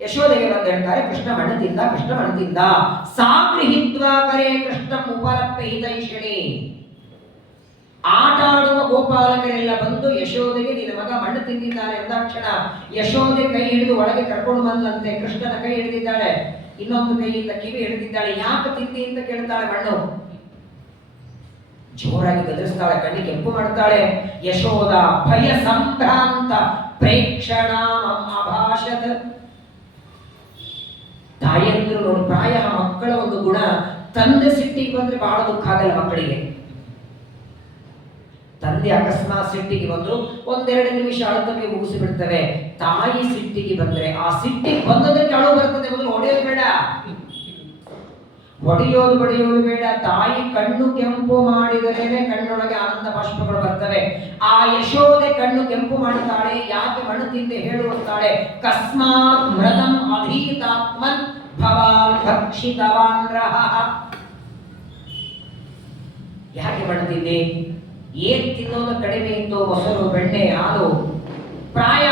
ಯಶೋದೆಗೆ ಬಂದು ಹೇಳ್ತಾರೆ, ಕೃಷ್ಣ ಮಣ್ಣು ತಿಂದ, ಕೃಷ್ಣ ಮಣ್ಣು ತಿಂದ. ಸಾ ಗೃಹೀತ್ವಾ ಕರೆ ಕೃಷ್ಣ ಉಪಲಪ್ಯ ಹಿತೈಷಿಣಿ. ಆಟ ಆಡುವ ಗೋಪಾಲಕರೆಲ್ಲ ಬಂದು ಯಶೋದೆಗೆ ನಿನ್ನ ಮಗ ಮಣ್ಣು ತಿಂದಿದ್ದಾನೆ ಅಂದಾಕ್ಷಣ ಯಶೋದೆ ಕೈ ಹಿಡಿದು ಒಳಗೆ ಕರ್ಕೊಂಡು ಬಂದಂತೆ. ಕೃಷ್ಣನ ಕೈ ಹಿಡಿದಿದ್ದಾಳೆ, ಇನ್ನೊಂದು ಕೈಯಿಂದ ಕಿವಿ ಹಿಡಿದಿದ್ದಾಳೆ. ಯಾಕೆ ತಿಂದಿ ಅಂತ ಕೇಳ್ತಾಳೆ. ಮಣ್ಣು ಜೋರಾಗಿ ಗದರಿಸ್ತಾಳೆ, ಕಣ್ಣಿ ಕೆಂಪು ಮಾಡ್ತಾಳೆ. ಯಶೋದ ಭಯ ಸಂಭ್ರಾಂತ ಪ್ರೇಕ್ಷಣ ಅಭಾಷತ್. ತಾಯಂದ್ರು ನೋಡಿ, ಪ್ರಾಯ ಮಕ್ಕಳ ಒಂದು ಗುಣ, ತಂದೆ ಸಿಟ್ಟಿಗೆ ಬಂದ್ರೆ ಬಹಳ ದುಃಖ ಆಗಲ್ಲ ಮಕ್ಕಳಿಗೆ. ತಂದೆ ಅಕಸ್ಮಾತ್ ಸಿಟ್ಟಿಗೆ ಬಂದ್ರು ಒಂದೆರಡು ನಿಮಿಷ ಅಳುತ್ತವೆ ಮುಗಿಸಿ ಬಿಡ್ತವೆ. ತಾಯಿ ಸಿಟ್ಟಿಗೆ ಬಂದ್ರೆ ಆ ಸಿಟ್ಟಿಗೆ ಬಂದದಕ್ಕೆ ಅಳು ಬರ್ತದೆ. ಮೊದಲು ಹೊಡೆಯೋದು ಬೇಡ, ಹೊಡೆಯೋದು ಬಡಿಯೋದು ಬೇಡ. ತಾಯಿ ಕಣ್ಣು ಕೆಂಪು ಮಾಡಿದರೇನೆ ಕಣ್ಣೊಳಗೆ ಆನಂದ ಬಾಷ್ಪಗಳು ಬರ್ತವೆ. ಆ ಯಶೋದೆ ಕಣ್ಣು ಕೆಂಪು ಮಾಡುತ್ತಾಳೆ. ಯಾಕೆ ಮಣ್ಣು ತಿಂದೆ ಹೇಳುತ್ತಾಳೆ. ಕಸ್ಮಾತ್ ಮೃತಂ ಅಧೀತಾತ್ಮನ್ ಭವಾನ್ ಭಕ್ಷಿತವಾನ್ ರಹಃ. ಯಾಕೆ ಮಣ್ಣು ತಿಂದೆ? ಏನ್ ತಿನ್ನೋದು ಕಡಿಮೆ ಇತ್ತು? ಮೊಸರು, ಬೆಣ್ಣೆ, ಹಾಲು. ಪ್ರಾಯ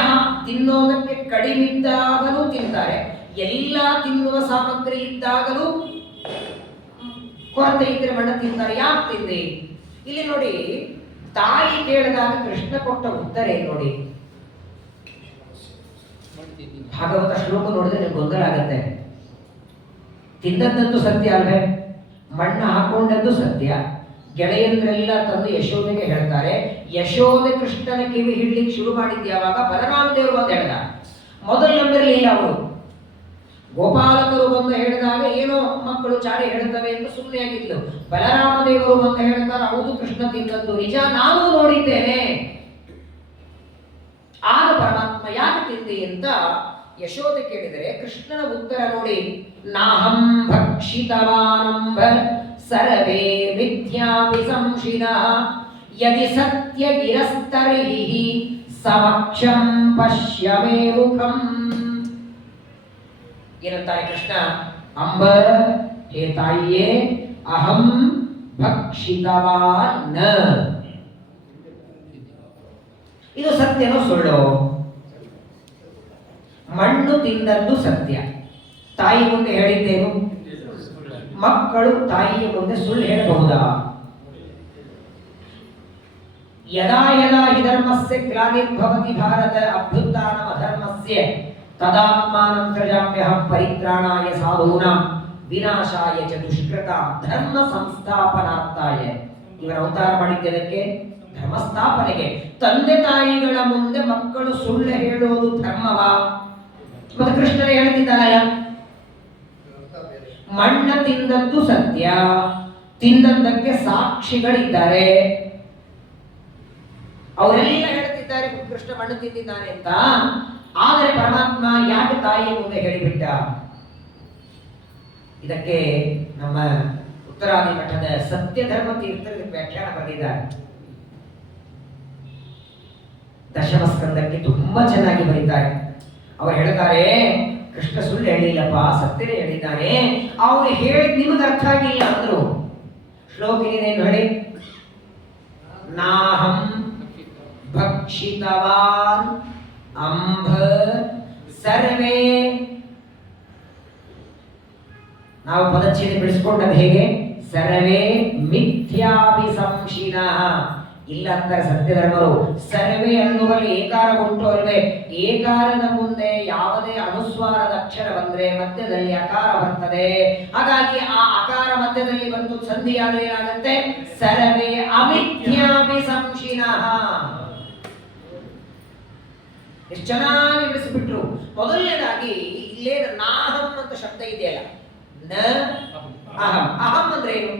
ತಿನ್ನೋದಕ್ಕೆ ಕಡಿಮೆ ಇದ್ದಾಗಲೂ ತಿಂತಾರೆ. ಎಲ್ಲ ತಿನ್ನುವ ಸಾಮಗ್ರಿ ಇದ್ದಾಗಲೂ ಕೊರತೆ ಇದ್ರೆ ಮಣ್ಣು ತಿಂತಾರೆ. ಯಾಕೆ ತಿಂದೆ? ಇಲ್ಲಿ ನೋಡಿ, ತಾಯಿ ಕೇಳಿದಾಗ ಕೃಷ್ಣ ಕೊಟ್ಟ ಉತ್ತರ ಏನ್ ನೋಡಿ. ಭಾಗವತ ಶ್ಲೋಕ ನೋಡಿದ್ರೆ ನಿಮ್ಗೆ ಗೊಂದಲ ಆಗತ್ತೆ. ತಿಂದದ್ದು ಸತ್ಯ ಅಲ್ವೇ, ಮಣ್ಣು ಹಾಕೊಂಡದ್ದು ಸತ್ಯ. ಗೆಳೆಯಂದ್ರೆಲ್ಲ ತಂದು ಯಶೋದೆಗೆ ಹೇಳ್ತಾರೆ. ಯಶೋದೆ ಕೃಷ್ಣನ ಕಿವಿ ಹಿಡ್ಲಿಕ್ಕೆ ಶುರು ಮಾಡಿದ್ದು ಯಾವಾಗ? ಬಲರಾಮ ದೇವರು ಬಂದು ಹೇಳ್ದ. ಮೊದಲು ನಂಬಿರಲಿಲ್ಲ ಅವರು. ಗೋಪಾಲಕರು ಬಂದು ಹೇಳಿದಾಗ ಏನೋ ಮಕ್ಕಳು ಚಾಡಿ ಹೇಳ್ತವೆ ಅಂತ ಸುಮ್ಮನೆ ಆಗಿದ್ಲು. ಬಲರಾಮ ದೇವರು ಬಂದು ಹೇಳ್ತಾರೆ, ಹೌದು ಕೃಷ್ಣ ತಿಂದದ್ದು ನಿಜ, ನಾನು ನೋಡಿದ್ದೇನೆ. ಆಗ ಪರಮಾತ್ಮ ಯಾಕೆ ತಿಂದಿ ಅಂತ ಯಶೋದೆ ಕೇಳಿದರೆ ಕೃಷ್ಣನ ಉತ್ತರ ನೋಡಿ, ನಾಹಂ ಭಕ್ಷಿತವಾನಂಬ ಸರ್ವೇ ಮಿಥ್ಯಾಪಿ ಸಂಶಿನಃ ಯದಿ ಸತ್ಯ ಗಿರಸ್ತರ್ಹಿ ಸಮಕ್ಷಂ ಪಶ್ಯ ಮೇ ಮುಖಂ. ಏನಂತಾರೆ ಕೃಷ್ಣ? ಅಂಬ, ಹೇ ತಾಯಿಯೇ, ಅಹಂ ಭಕ್ಷಿತವಾನ್. ಇದು ಸತ್ಯನೋ ಸುಳ್ಳು? ಮಣ್ಣು ತಿಂದದ್ದು ಸತ್ಯ. ತಾಯಿ ಮುಂದೆ ಹೇಳಿದ್ದೇನು? ಮಕ್ಕಳು ತಾಯಿಯ ಮುಂದೆ ಸುಳ್ಳು ಹೇಳಬಹುದಾ? ಯದಾ ಯದಾ ಹಿ ಧರ್ಮಸ್ಯ ಗ್ಲಾನಿರ್ಭವತಿ ಭಾರತ ಅಭ್ಯುತ್ಥಾನಂ ಅಧರ್ಮಸ್ಯ ತದಾತ್ಮಾನಂ ಸೃಜಾಮ್ಯಹಂ ಪರಿತ್ರಾಣಾಯ ಸಾಧೂನಾಂ ವಿನಾಶಾಯ ಚ ದುಷ್ಕೃತಾಂ ಧರ್ಮ ಸಂಸ್ಥಾಪನಾರ್ಥಾಯ. ಇವರ ಅವತಾರ ಮಾಡಿದ್ದಕ್ಕೆ ಧರ್ಮ ಸ್ಥಾಪನೆಗೆ. ತಂದೆ ತಾಯಿಗಳ ಮುಂದೆ ಮಕ್ಕಳು ಸುಳ್ಳು ಹೇಳೋದು ಧರ್ಮವಾ? ಮತ್ತೆ ಕೃಷ್ಣನೇ ಹೇಳ್ತಿದ್ದಾನಲ್ಲ, ಮಣ್ಣ ತಿಂದದ್ದು ಸತ್ಯ, ತಿಂದದ್ದಕ್ಕೆ ಸಾಕ್ಷಿಗಳಿದ್ದಾರೆ, ಅವರೆಲ್ಲ ಹೇಳ್ತಿದ್ದಾರೆ ಕೃಷ್ಣ ಮಣ್ಣು ತಿಂದಿದ್ದಾನೆ ಅಂತ. ಆದರೆ ಪರಮಾತ್ಮ ಯಾಕೆ ತಾಯಿಯ ಮುಂದೆ ಹೇಳಿಬಿಟ್ಟ? ಇದಕ್ಕೆ ನಮ್ಮ ಉತ್ತರಾದಿ ಮಠದ ಸತ್ಯ ಧರ್ಮ ತೀರ್ಥರು ವ್ಯಾಖ್ಯಾನ ಬರೆದಿದ್ದಾರೆ. ದಶಮ ಸ್ಕಂದಕ್ಕೆ ತುಂಬಾ ಚೆನ್ನಾಗಿ ಬರೀತಾರೆ. ಅವರು ಹೇಳ್ತಾರೆ, ಕೃಷ್ಣ ಸುಳ್ಳು ಹೇಳಿಲ್ಲಪ್ಪ, ಸತ್ಯನೇ ಹೇಳಿದ್ದಾನೆ. ಅವನು ಹೇಳಿದ್ ನಿಮಗೆ ಅರ್ಥ ಆಗಿಲ್ಲ ಅಂದ್ರು. ಶ್ಲೋಕಿನೇನು ಹೇಳಿ? ನಾಹಂ ಭಕ್ಷಿತವಾನ್ ಅಂಬ ಸರ್ವೇ. ನಾವು ಪದಚ್ಛೇದ ಬಿಡಿಸ್ಕೊಂಡದ್ದು ಹೇಗೆ? ಸರ್ವೇ ಮಿಥ್ಯಾಪಿ ಸಂಶಿನಃ. ಇಲ್ಲ ಅಂತಾರೆ ಸತ್ಯಧರ್ಮರು. ಸರ್ವೇ ಅನ್ನುವಲ್ಲಿ ಏಕಾರ ಉಂಟು ಅಲ್ವೇ? ಏಕಾರದ ಮುಂದೆ ಯಾವುದೇ ಅನುಸ್ವಾರದ ಅಕ್ಷರ ಬಂದ್ರೆ ಮಧ್ಯದಲ್ಲಿ ಅಕಾರ ಬರ್ತದೆ. ಹಾಗಾಗಿ ಆ ಅಕಾರ ಮಧ್ಯದಲ್ಲಿ ಬಂದು ಸಂಧಿಯಾದ್ರೆ ಏನಾಗುತ್ತೆ? ಸರ್ವೇ ಅಮಿಥ್ಯಾಪಿ ಸಂಶಿನಃ. ಎಷ್ಟು ಚೆನ್ನಾಗಿ ಬಿಡಿಸಿಬಿಟ್ರು. ಮೊದಲನೇದಾಗಿ ಇಲ್ಲೇ ನಾಹಂ ಅಂತ ಶಬ್ದ ಇದೆಯಲ್ಲ, ನ ಅಹಂ. ಅಹಂ ಅಂದ್ರೆ ಏನು?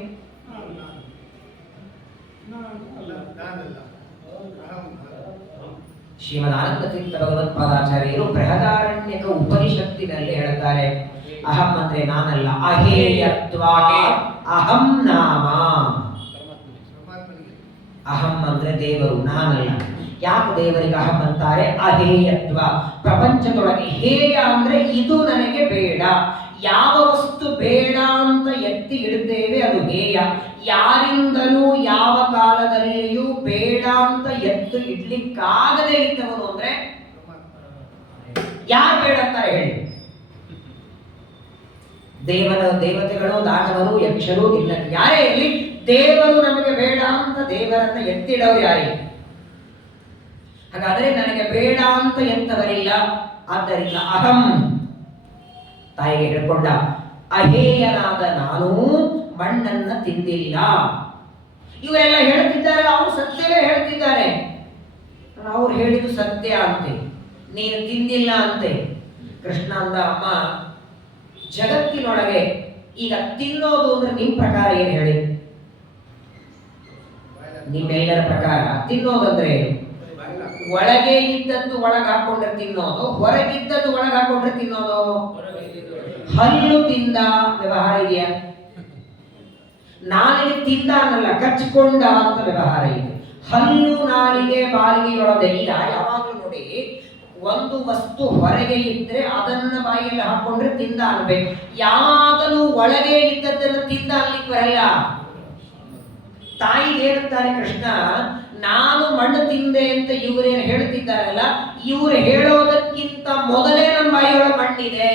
ಶ್ರೀಮದ್ ಆನಂದ ತೀರ್ಥ ಭಗವತ್ಪಾದಾಚಾರ್ಯರು ಬೃಹದಾರಣ್ಯಕ ಉಪನಿಷತ್ತಿನಲ್ಲಿ ಹೇಳ್ತಾರೆ, ಅಹಂ ಅಂದ್ರೆ ನಾನಲ್ಲ, ಅಹೇಯತ್ವ ಅಹಂ ನಾಮ. ಅಹಂ ಅಂದ್ರೆ ದೇವರು, ನಾನಲ್ಲ. ಯಾಕೆ ದೇವರಿಗೆ ಅಹಂ ಅಂತಾರೆ? ಅಹೇಯತ್ವ. ಪ್ರಪಂಚದೊಳಗೆ ಹೇಯ ಅಂದ್ರೆ ಇದು ನನಗೆ ಬೇಡ. ಯಾವ ವಸ್ತು ಬೇಡ ಅಂತ ಎತ್ತಿ ಇಡುತ್ತೇವೆ ಅದು ಹೇಯ. ಯಾರಿಂದಲೂ ಯಾವ ಕಾಲದಲ್ಲಿಯೂ ಬೇಡ ಅಂತ ಎತ್ತು ಇಡ್ಲಿಕ್ಕಾಗದೇ ಇದ್ದವನು ಅಂದ್ರೆ ಯಾರು ಬೇಡ ಅಂತಾರೆ ಹೇಳಿ? ದೇವತೆಗಳು, ದಾನವರು, ಯಕ್ಷರು, ಇಲ್ಲ ಯಾರೇ ಇರಲಿ, ದೇವರು ನಮಗೆ ಬೇಡ ಅಂತ ದೇವರನ್ನ ಎತ್ತಿಡೋರು ಯಾರೇ? ಹಾಗಾದರೆ ನನಗೆ ಬೇಡ ಅಂತ ಎತ್ತವರಿಲ್ಲ. ಆದ್ದರಿಂದ ಅಹಂ ತಾಯಿಗೆ ಹೇಳ್ಕೊಂಡ, ಅಹೇಯನಾದ ನಾನು ಮಣ್ಣನ್ನ ತಿಂದಿಲ್ಲ. ಇವರೆಲ್ಲ ಹೇಳ್ತಿದ್ದಾರೆ, ಅವರು ಸತ್ಯವೇ ಹೇಳ್ತಿದ್ದಾರೆ. ಅವ್ರು ಹೇಳಿದ್ದು ಸತ್ಯ ಅಂತೆ, ನೀನು ತಿಂದಿಲ್ಲ ಅಂತೆ. ಕೃಷ್ಣ ಅಂದ, ಅಮ್ಮ ಜಗತ್ತಿನೊಳಗೆ ಈಗ ತಿನ್ನೋದು ಅಂದ್ರೆ ನಿಮ್ ಪ್ರಕಾರ ಏನು ಹೇಳಿ? ನಿಮ್ಮೆಲ್ಲರ ಪ್ರಕಾರ ತಿನ್ನೋದಂದ್ರೆ ಒಳಗೆ ಇದ್ದದ್ದು ಒಳಗೆ ಹಾಕೊಂಡ್ರೆ ತಿನ್ನೋದು, ಹೊರಗಿದ್ದದ್ದು ಒಳಗೆ ಹಾಕೊಂಡ್ರೆ ತಿನ್ನೋದು. ಹಲ್ಲು ತಿಂದ ವ್ಯವಹಾರ ಇದೆಯಾ? ನಾಲಿಗೆ ತಿಂದ ಅನ್ನಲ್ಲ, ಕಚ್ಕೊಂಡ ಅಂತ ವ್ಯವಹಾರ ಇದೆ. ಹಲ್ಲು ನಾಲಿಗೆ ಬಾಲಿಗೆಯೊಳಗೆ ಈಗ ಯಾವಾಗಲೂ ನೋಡಿ, ಒಂದು ವಸ್ತು ಹೊರಗೆ ಇದ್ರೆ ಅದನ್ನ ಬಾಯಿಯಲ್ಲಿ ಹಾಕೊಂಡ್ರೆ ತಿಂದ ಅನ್ಬೇಕು. ಯಾವಾಗಲೂ ಒಳಗೆ ಇದ್ದದ್ದನ್ನು ತಿಂದ ಅನ್ಲಿಕ್ಕೆ ಬರಲ್ಲ. ತಾಯಿ ಹೇಳ್ತಾರೆ ಕೃಷ್ಣ, ನಾನು ಮಣ್ಣು ತಿಂದೆ ಅಂತ ಇವರೇನು ಹೇಳ್ತಿದ್ದಾರಲ್ಲ, ಇವರು ಹೇಳೋದಕ್ಕಿಂತ ಮೊದಲೇ ನನ್ನ ಬಾಯಿಯೊಳಗೆ ಮಣ್ಣಿದೆ.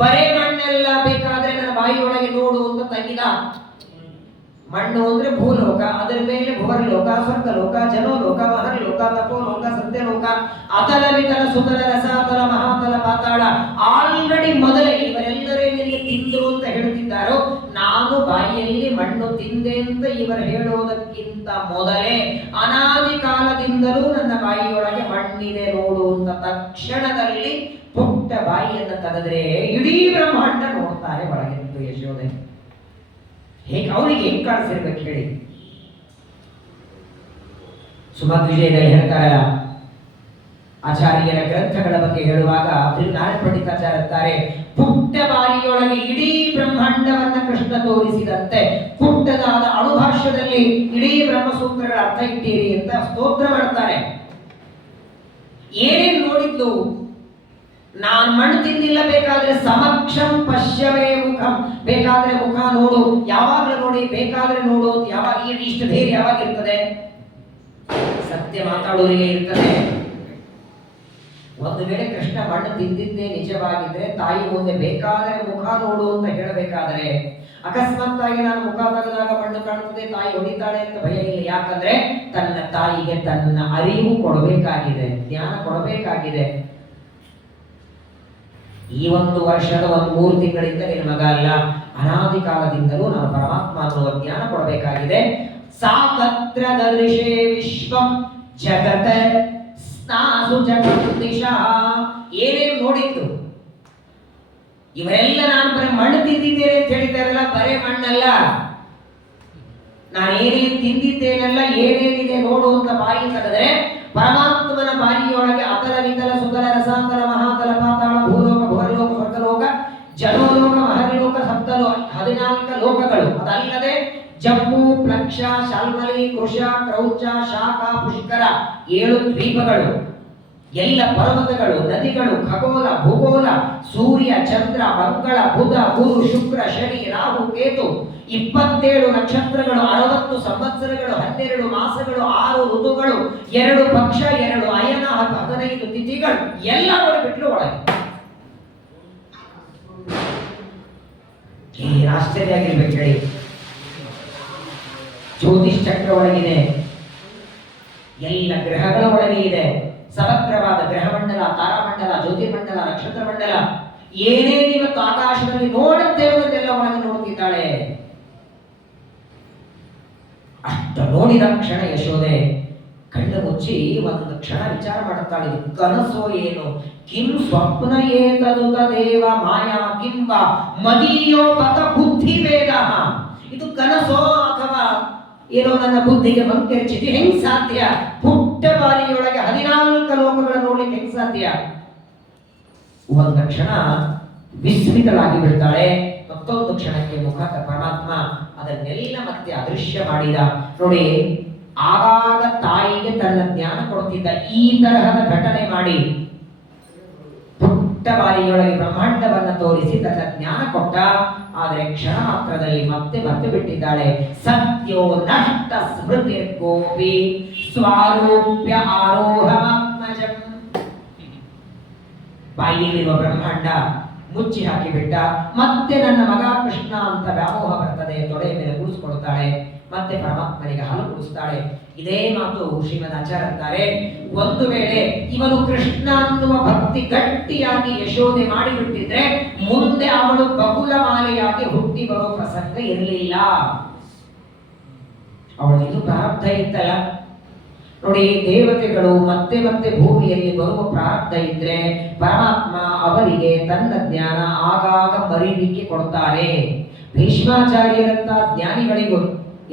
ಬರೇ ಮಣ್ಣೆಲ್ಲ ಬೇಕಾದ್ರೆ ನನ್ನ ಬಾಯಿಯೊಳಗೆ ನೋಡು ಅಂತ ತಂಗಿದ. ಮಣ್ಣು ಅಂದ್ರೆ ಭೂಲೋಕ, ಅದರ ಮೇಲೆ ಭುವರ್ಲೋಕ, ಸ್ವರ್ಗಲೋಕ, ಜನೋಲೋಕ, ಮಹರ್ಲೋಕ, ತಪೋಲೋಕ, ಸತ್ಯಲೋಕ, ಅತಲ ವಿತಲ ಸುತಲ ರಸಾತಲ ಮಹಾತಲ ಪಾತಾಳ. ಆಲ್ರೆಡಿ ಮೊದಲೇ ಇವರೆಲ್ಲರೇ ನಿನಗೆ ತಿಂದರು ಅಂತ ಹೇಳ್ತಿದ್ದಾರೋ, ನಾನು ಬಾಯಿಯಲ್ಲಿ ಮಣ್ಣು ತಿಂದೆ ಅಂತ ಇವರು ಹೇಳೋದಕ್ಕಿಂತ ಮೊದಲೇ ಅನಾದಿ ಕಾಲದಿಂದಲೂ ನನ್ನ ಬಾಯಿಯೊಳಗೆ ಮಣ್ಣಿದೆ ನೋಡು ಅಂತ ತಕ್ಷಣದಲ್ಲಿ ಪುಟ್ಟ ಬಾಯಿಯನ್ನು ತೆಗೆದ್ರೆ ಇಡೀ ಬ್ರಹ್ಮಾಂಡ ನೋಡ್ತಾರೆ ಒಳಗೆಂದು ಯಶೋದೆ. ಹೇಗೆ ಅವರಿಗೆ ಹೆಂಗ್ ಕಾಣಿಸಿರ್ಬೇಕು ಹೇಳಿ. ಸುಮಧ್ವಿಜಯದಲ್ಲಿ ಹೇಳ್ತಾರಲ್ಲ, ಆಚಾರ್ಯರ ಗ್ರಂಥಗಳ ಬಗ್ಗೆ ಹೇಳುವಾಗ ನಾರಾಯಣ ಪಂಡಿತಾಚಾರ್ಯ ಇರ್ತಾರೆ, ಪುಟ್ಟ ಬಾರಿಯೊಳಗೆ ಇಡೀ ಬ್ರಹ್ಮಾಂಡವನ್ನ ಕೃಷ್ಣ ತೋರಿಸಿದಂತೆ ಪುಟ್ಟದಾದ ಅಣುಭಾಷ್ಯದಲ್ಲಿ ಇಡೀ ಬ್ರಹ್ಮಸೂತ್ರಗಳ ಅರ್ಥ ಇಟ್ಟೀರಿ ಅಂತ ಸ್ತೋತ್ರ ಮಾಡ್ತಾರೆ. ಏನೇನ್ ನೋಡಿದ್ದು? ನಾನ್ ಮಣ್ಣು ತಿಂದಿಲ್ಲ, ಬೇಕಾದ್ರೆ ಸಮಕ್ಷಂ ಪಶ್ಯವೇ ಮುಖಂ, ಬೇಕಾದ್ರೆ ಮುಖ ನೋಡು, ಯಾವಾಗಲೂ ನೋಡಿ, ಬೇಕಾದ್ರೆ ನೋಡು. ಯಾವಾಗ ಇಷ್ಟು ಧೈರ್ಯ ಯಾವಾಗ ಇರ್ತದೆ? ಸತ್ಯ ಮಾತಾಡೋರಿಗೆ ಇರ್ತದೆ. ಒಂದು ವೇಳೆ ಕೃಷ್ಣ ಮಣ್ಣು ತಿಂದಿದ್ದೇ ನಿಜವಾಗಿದ್ರೆ ತಾಯಿ ಮುಂದೆ ಬೇಕಾದರೆ ಮುಖ ನೋಡು ಅಂತ ಹೇಳಬೇಕಾದರೆ, ಅಕಸ್ಮಾತ್ತಾಗಿ ನಾನು ಮುಖ ತೆಗೆದಾಗ ಮಣ್ಣು ಕಾಣುತ್ತದೆ, ತಾಯಿ ಹೊಡಿತಾಳೆ ಅಂತ ಭಯ ಇಲ್ಲ. ಯಾಕಂದ್ರೆ ತನ್ನ ತಾಯಿಗೆ ತನ್ನ ಅರಿವು ಕೊಡಬೇಕಾಗಿದೆ, ಜ್ಞಾನ ಕೊಡಬೇಕಾಗಿದೆ. ಈ ಒಂದು ವರ್ಷದ 3 ತಿಂಗಳಿಂದ ನಿನ್ನ ಮಗ ಅಲ್ಲ, ಅನಾದಿ ಕಾಲದಿಂದಲೂ ನಾನು ಪರಮಾತ್ಮ ಅನ್ನುವ ಜ್ಞಾನ ಕೊಡಬೇಕಾಗಿದೆ. ಸಾಕತ್ರ ದೃಶೇ ವಿಶ್ವಂ ಜಗತ ಸ್ನಾಸು ಜಗದಿಶಃ. ಏನೇನು ನೋಡಿದ್ದು ಇವರೆಲ್ಲ? ನಾನು ಬರೀ ಮಣ್ಣು ತಿಂದಿದ್ದೇನೆ ಅಂತ ಹೇಳಿದಾರಲ್ಲ, ಬರೇ ಮಣ್ಣಲ್ಲ, ನಾನು ಏನೇನು ತಿಂದಿದ್ದೇನಲ್ಲ, ಏನೇನಿದೆ ನೋಡು ಅಂತ ಬಾಯಿ ತೆಗೆದರೆ ಪರಮಾತ್ಮನ ಬಾಯಿಯೊಳಗೆ ಅತಲ ವಿತಲ ಸುತಲ ರಸಾತಲ ಮಹಾತಲ ಪಾತಾಳ ಭೂಲೋಕ ಭುವರ್ಲೋಕ ಸ್ವರ್ಗಲೋಕ ಜನೋಲೋಕ ಮಹರ್ಲೋಕ ಸಪ್ತಲೋಕ 14 ಲೋಕಗಳು. ಅದಲ್ಲದೆ ಜಮ್ಮು ಪ್ಲಕ್ಷ ಶಾಲ್ಮಲಿ ಕೃಷ ಕ್ರೌಚ ಶಾಖ ಪುಷ್ಕರ 7 ದ್ವೀಪಗಳು, ಎಲ್ಲ ಪರ್ವತಗಳು, ನದಿಗಳು, ಖಗೋಲ ಭೂಗೋಳ, ಸೂರ್ಯ ಚಂದ್ರ ಮಂಗಳ ಬುಧ ಗುರು ಶುಕ್ರ ಶನಿ ರಾಹು ಕೇತು, 27 ನಕ್ಷತ್ರಗಳು, 60 ಸಂವತ್ಸರಗಳು, 12 ಮಾಸಗಳು, 6 ಋತುಗಳು, 2 ಪಕ್ಷ, 2 ಅಯನ, 15 ತಿಥಿಗಳು ಎಲ್ಲ ಬಿಟ್ಟರು ಒಳಗೆ. ಆಶ್ಚರ್ಯ ಆಗಿರ್ಬೇಕು ಹೇಳಿ. ಜ್ಯೋತಿಷ್ ಚಕ್ರ ಒಳಗಿದೆ, ಎಲ್ಲ ಗ್ರಹಗಳ ಒಳಗೆ ಇದೆ, ಸಮಗ್ರವಾದ ಗ್ರಹಮಂಡಲ, ತಾರಾಮಂಡಲ, ಜ್ಯೋತಿರ್ಮಂಡಲ, ನಕ್ಷತ್ರ ಮಂಡಲ, ಏನೇನು ಇವತ್ತು ಆಕಾಶದಲ್ಲಿ ನೋಡುತ್ತೇವೆಲ್ಲ ಒಳಗೆ ನೋಡುತ್ತಿದ್ದಾಳೆ. ಅಷ್ಟು ನೋಡಿದ ಕ್ಷಣ ಯಶೋದೆ ಕಣ್ಣು ಮುಚ್ಚಿ ಒಂದು ಕ್ಷಣ ವಿಚಾರ ಮಾಡುತ್ತಾಳೆ, ಇದು ಕನಸೋ ಏನು? ಕಿಂ ಸ್ವಪ್ನ ಏತದು ತದೇವ ಮಾಯಾ ಕಿಂವ ಮದೀಯೋ ಪತ ಬುದ್ಧಿ ವೇದ. ಇದು ಕನಸೋ ಅಥವಾ ಏನೋ ನನ್ನ ಬುದ್ಧಿಗೆ ಮಂಕೆರ್ಚಿತಿ? ಹೆಂಗ್ ಸಾಧ್ಯ? ಪುಟ್ಟ ಬಾರಿಯೊಳಗೆ 14 ಲೋಕಗಳ ನೋಡ್ಲಿಕ್ಕೆ ಹೆಂಗ್ ಸಾಧ್ಯ? ಒಂದು ಕ್ಷಣ ವಿಸ್ಮಿತಳಾಗಿ ಬಿಡ್ತಾಳೆ. ಮತ್ತೊಂದು ಕ್ಷಣಕ್ಕೆ ಮುಖ ಪರಮಾತ್ಮ ಅದನ್ನೆಲ್ಲ ಮತ್ತೆ ಅದೃಶ್ಯ ಮಾಡಿದ. ನೋಡಿ, ಆಗಾಗ ತಾಯಿಗೆ ತನ್ನ ಜ್ಞಾನ ಕೊಡ್ತಿದ್ದ ಈ ತರಹದ ಘಟನೆ ಮಾಡಿ ಪುಟ್ಟ ಬಾರಿಯೊಳಗೆ ಬ್ರಹ್ಮಾಂಡವನ್ನ ತೋರಿಸಿ ತನ್ನ ಜ್ಞಾನ ಕೊಟ್ಟ. ಆದರೆ ಕ್ಷಣ ಮಾತ್ರದಲ್ಲಿ ಮತ್ತೆ ಬಿಟ್ಟಿದ್ದಾಳೆ. ಸತ್ಯೋ ನಷ್ಟ ಸ್ಮೃತಿ ಗೋಪಿ ಸ್ವಾರೂಪ್ಯ ಆರೋಹಮಾತ್ಮಜಂ. ಬಾಯಿಯಲ್ಲಿರುವ ಬ್ರಹ್ಮಾಂಡ ಮುಚ್ಚಿ ಹಾಕಿಬಿಟ್ಟ. ಮತ್ತೆ ನನ್ನ ಮಗ ಕೃಷ್ಣ ಅಂತ ವ್ಯಾಮೋಹ ಬರ್ತದೆ, ತೊಡೆ ಮೇಲೆ ಕೂರಿಸ್ಕೊಳ್ತಾಳೆ. ಮತ್ತೆ ಪರಮಾತ್ಮನಿಗೆ ಹಾಲು ಕುಡಿಸ್ತಾಳೆ. ಇದೇ ಮಾತು ಶ್ರೀಮದ್ ಆಚಾರ್ಯ ಅಂತಾರೆ, ಒಂದು ವೇಳೆ ಇವನು ಕೃಷ್ಣ ಅನ್ನುವ ಭಕ್ತಿ ಗಟ್ಟಿಯಾಗಿ ಯಶೋದೆ ಮಾಡಿಬಿಟ್ಟಿದ್ರೆ ಮುಂದೆ ಅವಳು ಬಕುಲ ಮಾಲೆಯಾಗಿ ಹುಟ್ಟಿ ಬರೋ ಪ್ರಸಂಗ ಇರಲಿಲ್ಲ. ಅವಳಿಗೂ ಪ್ರಾರಬ್ಧ ಇತ್ತಲ್ಲ. ನೋಡಿ, ದೇವತೆಗಳು ಮತ್ತೆ ಭೂಮಿಯಲ್ಲಿ ಬರುವ ಪ್ರಾರಬ್ಧ ಇದ್ರೆ ಪರಮಾತ್ಮ ಅವರಿಗೆ ತನ್ನ ಜ್ಞಾನ ಆಗಾಗ ಮರಿಲಿಕ್ಕೆ ಕೊಡ್ತಾರೆ. ಭೀಷ್ಮಾಚಾರ್ಯರಂತ ಜ್ಞಾನಿಗಳಿಗೂ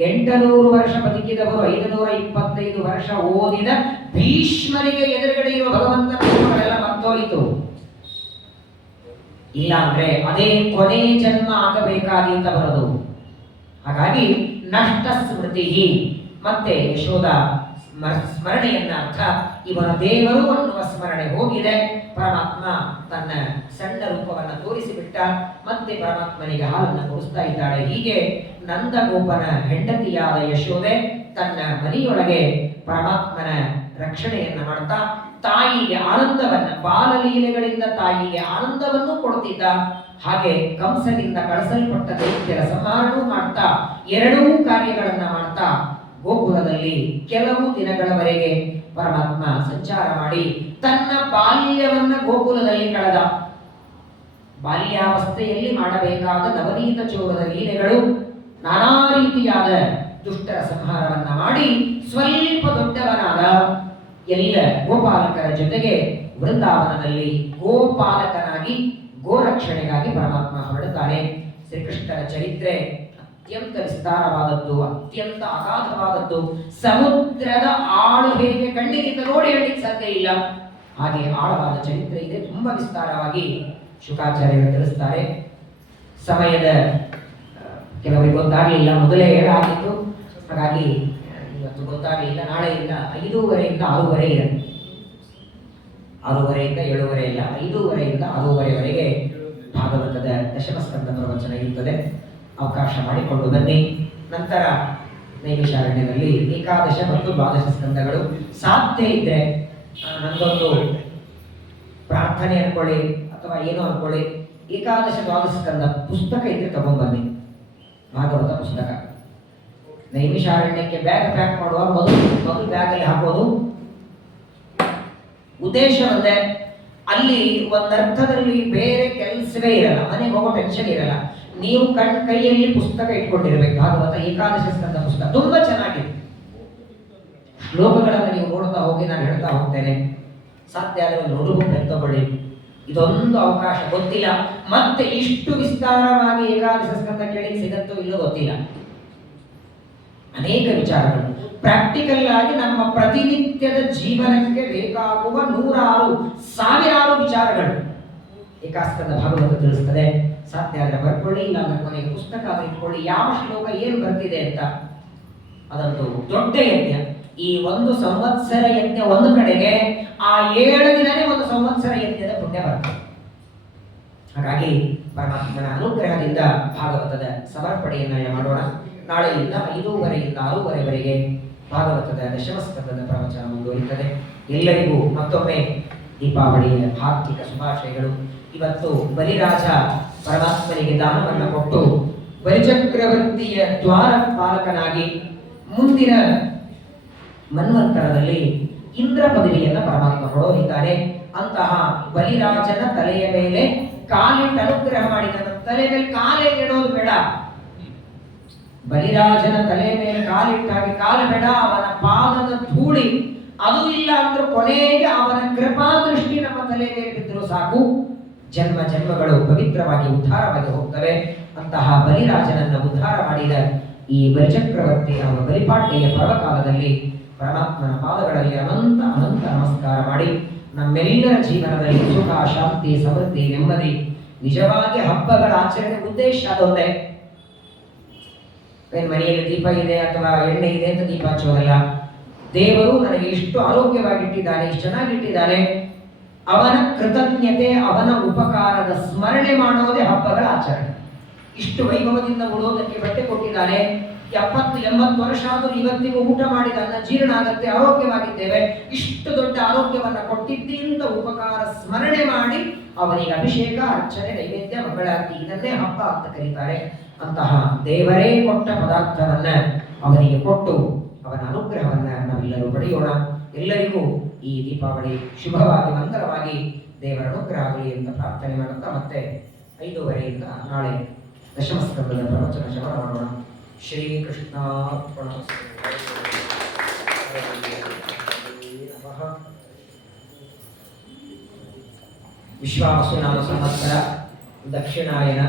800 ವರ್ಷ ಬದುಕಿದವರು 525 ವರ್ಷ ಓದಿದ ಭೀಷ್ಮರಿಗೆ ಎದುರುಗಡೆ ಇರುವ ಭಗವಂತನೆಲ್ಲ ಮರ್ತೋಯಿತು. ಇಲ್ಲ ಅಂದ್ರೆ ಅದೇ ಕೊನೆ ಜನ್ಮ ಆಗಬೇಕಾಗಿ ಅಂತ ಬರೋದು. ಹಾಗಾಗಿ ನಷ್ಟ ಸ್ಮೃತಿ. ಮತ್ತೆ ಯಶೋದ ಸ್ಮರಣೆಯನ್ನ ಅರ್ಥ ಇವನ ದೇವರು ಅನ್ನುವ ಸ್ಮರಣೆ ಹೋಗಿದೆ. ಪರಮಾತ್ಮ ತನ್ನ ಸಣ್ಣ ರೂಪವನ್ನ ತೋರಿಸಿಬಿಟ್ಟ. ಮತ್ತೆ ಪರಮಾತ್ಮನಿಗೆ ಹಾಲನ್ನು ಕೊಡಿಸ್ತಾ ಇದ್ದಾಳೆ. ಹೀಗೆ ನಂದಗೋಪನ ಹೆಂಡತಿಯಾದ ಯಶೋದೆ ತನ್ನ ಮನೆಯೊಳಗೆ ಪರಮಾತ್ಮನ ರಕ್ಷಣೆಯನ್ನ ಮಾಡ್ತಾ ತಾಯಿಗೆ ಆನಂದವನ್ನ, ಬಾಲಲೀಲೆಗಳಿಂದ ತಾಯಿಗೆ ಆನಂದವನ್ನು ಕೊಡ್ತಿದ್ದ. ಹಾಗೆ ಕಂಸನಿಂದ ಕಳಿಸಲ್ಪಟ್ಟ ದೈತ್ಯರ ಸಂಹಾರವೂ ಮಾಡ್ತಾ 2 ಕಾರ್ಯಗಳನ್ನ ಮಾಡ್ತಾ ಗೋಕುಲದಲ್ಲಿ ಕೆಲವು ದಿನಗಳವರೆಗೆ ಪರಮಾತ್ಮ ಸಂಚಾರ ಮಾಡಿ ತನ್ನ ಬಾಲ್ಯವನ್ನ ಗೋಕುಲದಲ್ಲಿ ಕಳೆದ. ಬಾಲ್ಯಾವಸ್ಥೆಯಲ್ಲಿ ಮಾಡಬೇಕಾದ ನವನೀತ ಚೋರದ ಲೀಲೆಗಳು ನಾನಾ ರೀತಿಯಾದ ದುಷ್ಟರ ಸಂಹಾರವನ್ನ ಮಾಡಿ ಸ್ವಲ್ಪ ದೊಡ್ಡವನಾದ ಎಲ್ಲ ಗೋಪಾಲಕರ ಜೊತೆಗೆ ವೃಂದಾವನದಲ್ಲಿ ಗೋಪಾಲಕನಾಗಿ ಗೋರಕ್ಷಣೆಗಾಗಿ ಪರಮಾತ್ಮ ಹೊರಡುತ್ತಾನೆ. ಶ್ರೀಕೃಷ್ಣನ ಚರಿತ್ರೆ ಅತ್ಯಂತ ವಿಸ್ತಾರವಾದದ್ದು, ಅತ್ಯಂತ ಅಗಾಧವಾದದ್ದು. ಸಮುದ್ರದ ಆಳು ಹೇಗೆ ಕಣ್ಣಿನಿಂದ ನೋಡಿ ಹೇಳಲಿಕ್ಕೆ ಸಾಧ್ಯ ಇಲ್ಲ, ಹಾಗೆ ಆಳವಾದ ಚರಿತ್ರೆ ಇದೆ. ತುಂಬಾ ವಿಸ್ತಾರವಾಗಿ ಶುಕಾಚಾರ್ಯರು ತಿಳಿಸ್ತಾರೆ. ಸಮಯದ ಕೆಲವರಿಗೆ ಗೊತ್ತಾಗಲಿಲ್ಲ, ಮೊದಲೇ ಹೇಳಾಗಿತ್ತು, ಹಾಗಾಗಿ ಇವತ್ತು ಗೊತ್ತಾಗಲಿಲ್ಲ. ನಾಳೆಯಿಂದ 5:30ಯಿಂದ 6:30 ಇರುತ್ತೆ. 6:30ಯಿಂದ 7:30 ಇಲ್ಲ, 5:30ಯಿಂದ 6:30ವರೆಗೆ ಭಾಗವತದ ದಶಮಸ್ಕಂದ ಪ್ರವಚನ ಇರುತ್ತದೆ. ಅವಕಾಶ ಮಾಡಿಕೊಂಡು ಬನ್ನಿ. ನಂತರ ನೈಮಿಷಾರಣ್ಯದಲ್ಲಿ ಏಕಾದಶ ಮತ್ತು ದ್ವಾದಶ ಸ್ಕಂದಗಳು. ಸಾಧ್ಯ ಇದ್ರೆ ನಂದೊಂದು ಪ್ರಾರ್ಥನೆ ಅನ್ಕೊಳ್ಳಿ ಅಥವಾ ಏನೋ ಅನ್ಕೊಳ್ಳಿ, ಏಕಾದಶ ದ್ವಾದಶ ಸ್ಕಂದ ಪುಸ್ತಕ ಇದ್ರೆ ತಗೊಂಡ್ಬನ್ನಿ, ಭಾಗವತ ಪುಸ್ತಕ. ನೈಮಿಷಾರಣ್ಯಕ್ಕೆ ಬ್ಯಾಗ್ ಪ್ಯಾಕ್ ಮಾಡುವಾಗ ಮೊದಲು ಬ್ಯಾಗಲ್ಲಿ ಹಾಕೋದು ಉದ್ದೇಶ ಒಂದೇ. ಅಲ್ಲಿ ಒಂದರ್ಥದಲ್ಲಿ ಬೇರೆ ಕೆಲಸವೇ ಇರಲ್ಲ, ಮನೆಗೆ ಹೋಗೋ ಟೆನ್ಷನ್ ಇರಲ್ಲ. ನೀವು ಕೈಯಲ್ಲಿ ಪುಸ್ತಕ ಇಟ್ಕೊಂಡಿರ್ಬೇಕು. ಭಾಗವತ ಏಕಾದಶ ಸ್ಕಂದ ಪುಸ್ತಕ ತುಂಬಾ ಚೆನ್ನಾಗಿದೆ. ಶ್ಲೋಕಗಳನ್ನು ನೀವು ನೋಡ್ತಾ ಹೋಗಿ, ನಾನು ಹೇಳ್ತಾ ಹೋಗ್ತೇನೆ. ಸಾಧ್ಯ ಆದರೆ ಒಂದು ನೋಟ್ಬುಕ್ ತಗೊಳ್ಳಿ. ಇದೊಂದು ಅವಕಾಶ. ಗೊತ್ತಿಲ್ಲ ಮತ್ತೆ ಇಷ್ಟು ವಿಸ್ತಾರವಾಗಿ ಏಕಾದಶ ಸ್ಕಂದ ಕೇಳಿ ಸಿಗತ್ತೋ ಇಲ್ಲೋ ಗೊತ್ತಿಲ್ಲ. ಅನೇಕ ವಿಚಾರಗಳು ಪ್ರಾಕ್ಟಿಕಲ್ ಆಗಿ ನಮ್ಮ ಪ್ರತಿನಿತ್ಯದ ಜೀವನಕ್ಕೆ ಬೇಕಾಗುವ 100,000 ವಿಚಾರಗಳು ಏಕಾಸ್ಕಂದ ಭಾಗವತ ತಿಳಿಸ್ತದೆ. ಸಾಧ್ಯ ಆದರೆ ಬರ್ಕೊಳ್ಳಿ, ಇಲ್ಲ ಅಂದ್ರೆ ಕೊನೆಗೆ ಪುಸ್ತಕ ಇಟ್ಕೊಳ್ಳಿ. ಯಾವ ಶ್ಲೋಕ ಏನು ಬರ್ತಿದೆ ಅಂತ ಅದಂತೂ ದೊಡ್ಡ ಯಜ್ಞ. ಈ ಒಂದು ಸಂವತ್ಸರ ಯಜ್ಞ ಒಂದು ಕಡೆಗೆ, ಆ 7 ದಿನನೇ ಒಂದು ಸಂವತ್ಸರ ಯಜ್ಞದ ಪುಣ್ಯ ಬರ್ತದೆ. ಹಾಗಾಗಿ ಪರಮಾತ್ಮನ ಅನುಗ್ರಹದಿಂದ ಭಾಗವತದ ಸಮರ್ಪಣೆಯನ್ನ ಮಾಡೋಣ. ನಾಳೆಯಿಂದ 5:30ಯಿಂದ 6:30ವರೆಗೆ ಭಾಗವತದ ದಶಮಸ್ಕಂದದ ಪ್ರವಚನ ಮುಂದುವರಿಯುತ್ತದೆ. ಎಲ್ಲರಿಗೂ ಮತ್ತೊಮ್ಮೆ ದೀಪಾವಳಿಯ ಹಾರ್ದಿಕ ಶುಭಾಶಯಗಳು. ಇವತ್ತು ಬಲಿರಾಜ ಪರಮಾತ್ಮನಿಗೆ ದಾನವನ್ನು ಕೊಟ್ಟು ಬಲಿಚಕ್ರವರ್ತಿಯ ದ್ವಾರ ಪಾಲಕನಾಗಿ ಮುಂದಿನ ಮನ್ವಂತರದಲ್ಲಿ ಇಂದ್ರ ಪದವಿಯನ್ನು ಪರಮಾತ್ಮ ಕೊಡೋರಿದ್ದಾರೆ. ಅಂತಹ ಬಲಿರಾಜನ ತಲೆಯ ಮೇಲೆ ಕಾಲಿಟ್ಟು ಅನುಗ್ರಹ ಮಾಡಿದ ತಲೆ ಮೇಲೆ ಕಾಲೇ ಇಡೋದು ಬೇಡ. ಬಲಿರಾಜನ ತಲೆಯ ಮೇಲೆ ಕಾಲಿಟ್ಟಾಗಿ ಕಾಲ ಬೇಡ, ಅವನ ಪಾದದ ಧೂಳಿ ಅದು ಇಲ್ಲ ಅಂದ್ರೆ ಕೊನೆಗೆ ಅವನ ಕೃಪಾ ದೃಷ್ಟಿ ನಮ್ಮ ತಲೆ ಮೇಲೆ ಬಿದ್ದರೂ ಸಾಕು, ಜನ್ಮ ಜನ್ಮಗಳು ಪವಿತ್ರವಾಗಿ ಉದ್ಧಾರವಾಗಿ ಹೋಗ್ತವೆ. ಅಂತಹ ಬಲಿರಾಜನನ್ನ ಉದ್ಧಾರ ಮಾಡಿದ ಈ ಬಲಿಚಕ್ರವರ್ತಿ ಅವರ ಬಲಿಪಾಡ್ಯೆಯ ಪರ್ವಕಾಲದಲ್ಲಿ ಪರಮಾತ್ಮನ ಪಾದಗಳಲ್ಲಿ ಅನಂತ ಅನಂತ ನಮಸ್ಕಾರ ಮಾಡಿ ನಮ್ಮೆಲ್ಲರ ಜೀವನದಲ್ಲಿ ಸುಖ, ಶಾಂತಿ, ಸಮೃದ್ಧಿ, ನೆಮ್ಮದಿ. ನಿಜವಾಗಿ ಹಬ್ಬಗಳ ಆಚರಣೆ ಉದ್ದೇಶ ಅದೊಂದೇ. ಮನೆಯಲ್ಲಿ ದೀಪ ಇದೆ ಅಥವಾ ಎಣ್ಣೆ ಇದೆ ಅಂತ ದೀಪ ಹಚ್ಚೋದಲ್ಲ. ದೇವರು ನನಗೆ ಇಷ್ಟು ಆರೋಗ್ಯವಾಗಿಟ್ಟಿದ್ದಾನೆ, ಇಷ್ಟು ಚೆನ್ನಾಗಿಟ್ಟಿದ್ದಾನೆ, ಅವನ ಕೃತಜ್ಞತೆ, ಅವನ ಉಪಕಾರದ ಸ್ಮರಣೆ ಮಾಡೋದೇ ಹಬ್ಬಗಳ ಆಚರಣೆ. ಇಷ್ಟು ವೈಭವದಿಂದ ಉಳೋದಕ್ಕೆ ಬಟ್ಟೆ ಕೊಟ್ಟಿದ್ದಾನೆ. 70-80 ವರ್ಷ ಆದರೂ ಇವತ್ತಿಗೂ ಊಟ ಮಾಡಿದ ಅನ್ನ ಜೀರ್ಣ ಆಗತ್ತೆ, ಆರೋಗ್ಯವಾಗಿದ್ದೇವೆ. ಇಷ್ಟು ದೊಡ್ಡ ಆರೋಗ್ಯವನ್ನ ಕೊಟ್ಟಿದ್ದರಿಂದ ಉಪಕಾರ ಸ್ಮರಣೆ ಮಾಡಿ ಅವನಿಗೆ ಅಭಿಷೇಕ, ಅರ್ಚನೆ, ನೈವೇದ್ಯ, ಮಂಗಳಾರತಿ ಇದನ್ನೇ ಹಬ್ಬ ಅಂತ ಕರೀತಾರೆ. ಅಂತಹ ದೇವರೇ ಕೊಟ್ಟ ಪದಾರ್ಥವನ್ನ ಅವನಿಗೆ ಕೊಟ್ಟು ಅವನ ಅನುಗ್ರಹವನ್ನ ನಾವೆಲ್ಲರೂ ಪಡೆಯೋಣ. ಎಲ್ಲರಿಗೂ ಈ ದೀಪಾವಳಿ ಶುಭವಾಗಿ ಮಂಗಲವಾಗಿ ದೇವರ ಅನುಗ್ರಹ ಆಗಲಿ ಅಂತ ಪ್ರಾರ್ಥನೆ ಮಾಡುತ್ತಾ ಮತ್ತೆ 5:30ರಿಂದ ನಾಳೆ ದಶಮಸ್ಕಂದದ ಪ್ರವಚನ ಶ್ರವಣ ಮಾಡೋಣ. ಶ್ರೀಕೃಷ್ಣಾರ್ಪಣಮಸ್ತು. ವಿಶ್ವಾವಸು ನಾಮ ಸಂವತ್ಸರ, ದಕ್ಷಿಣಾಯನ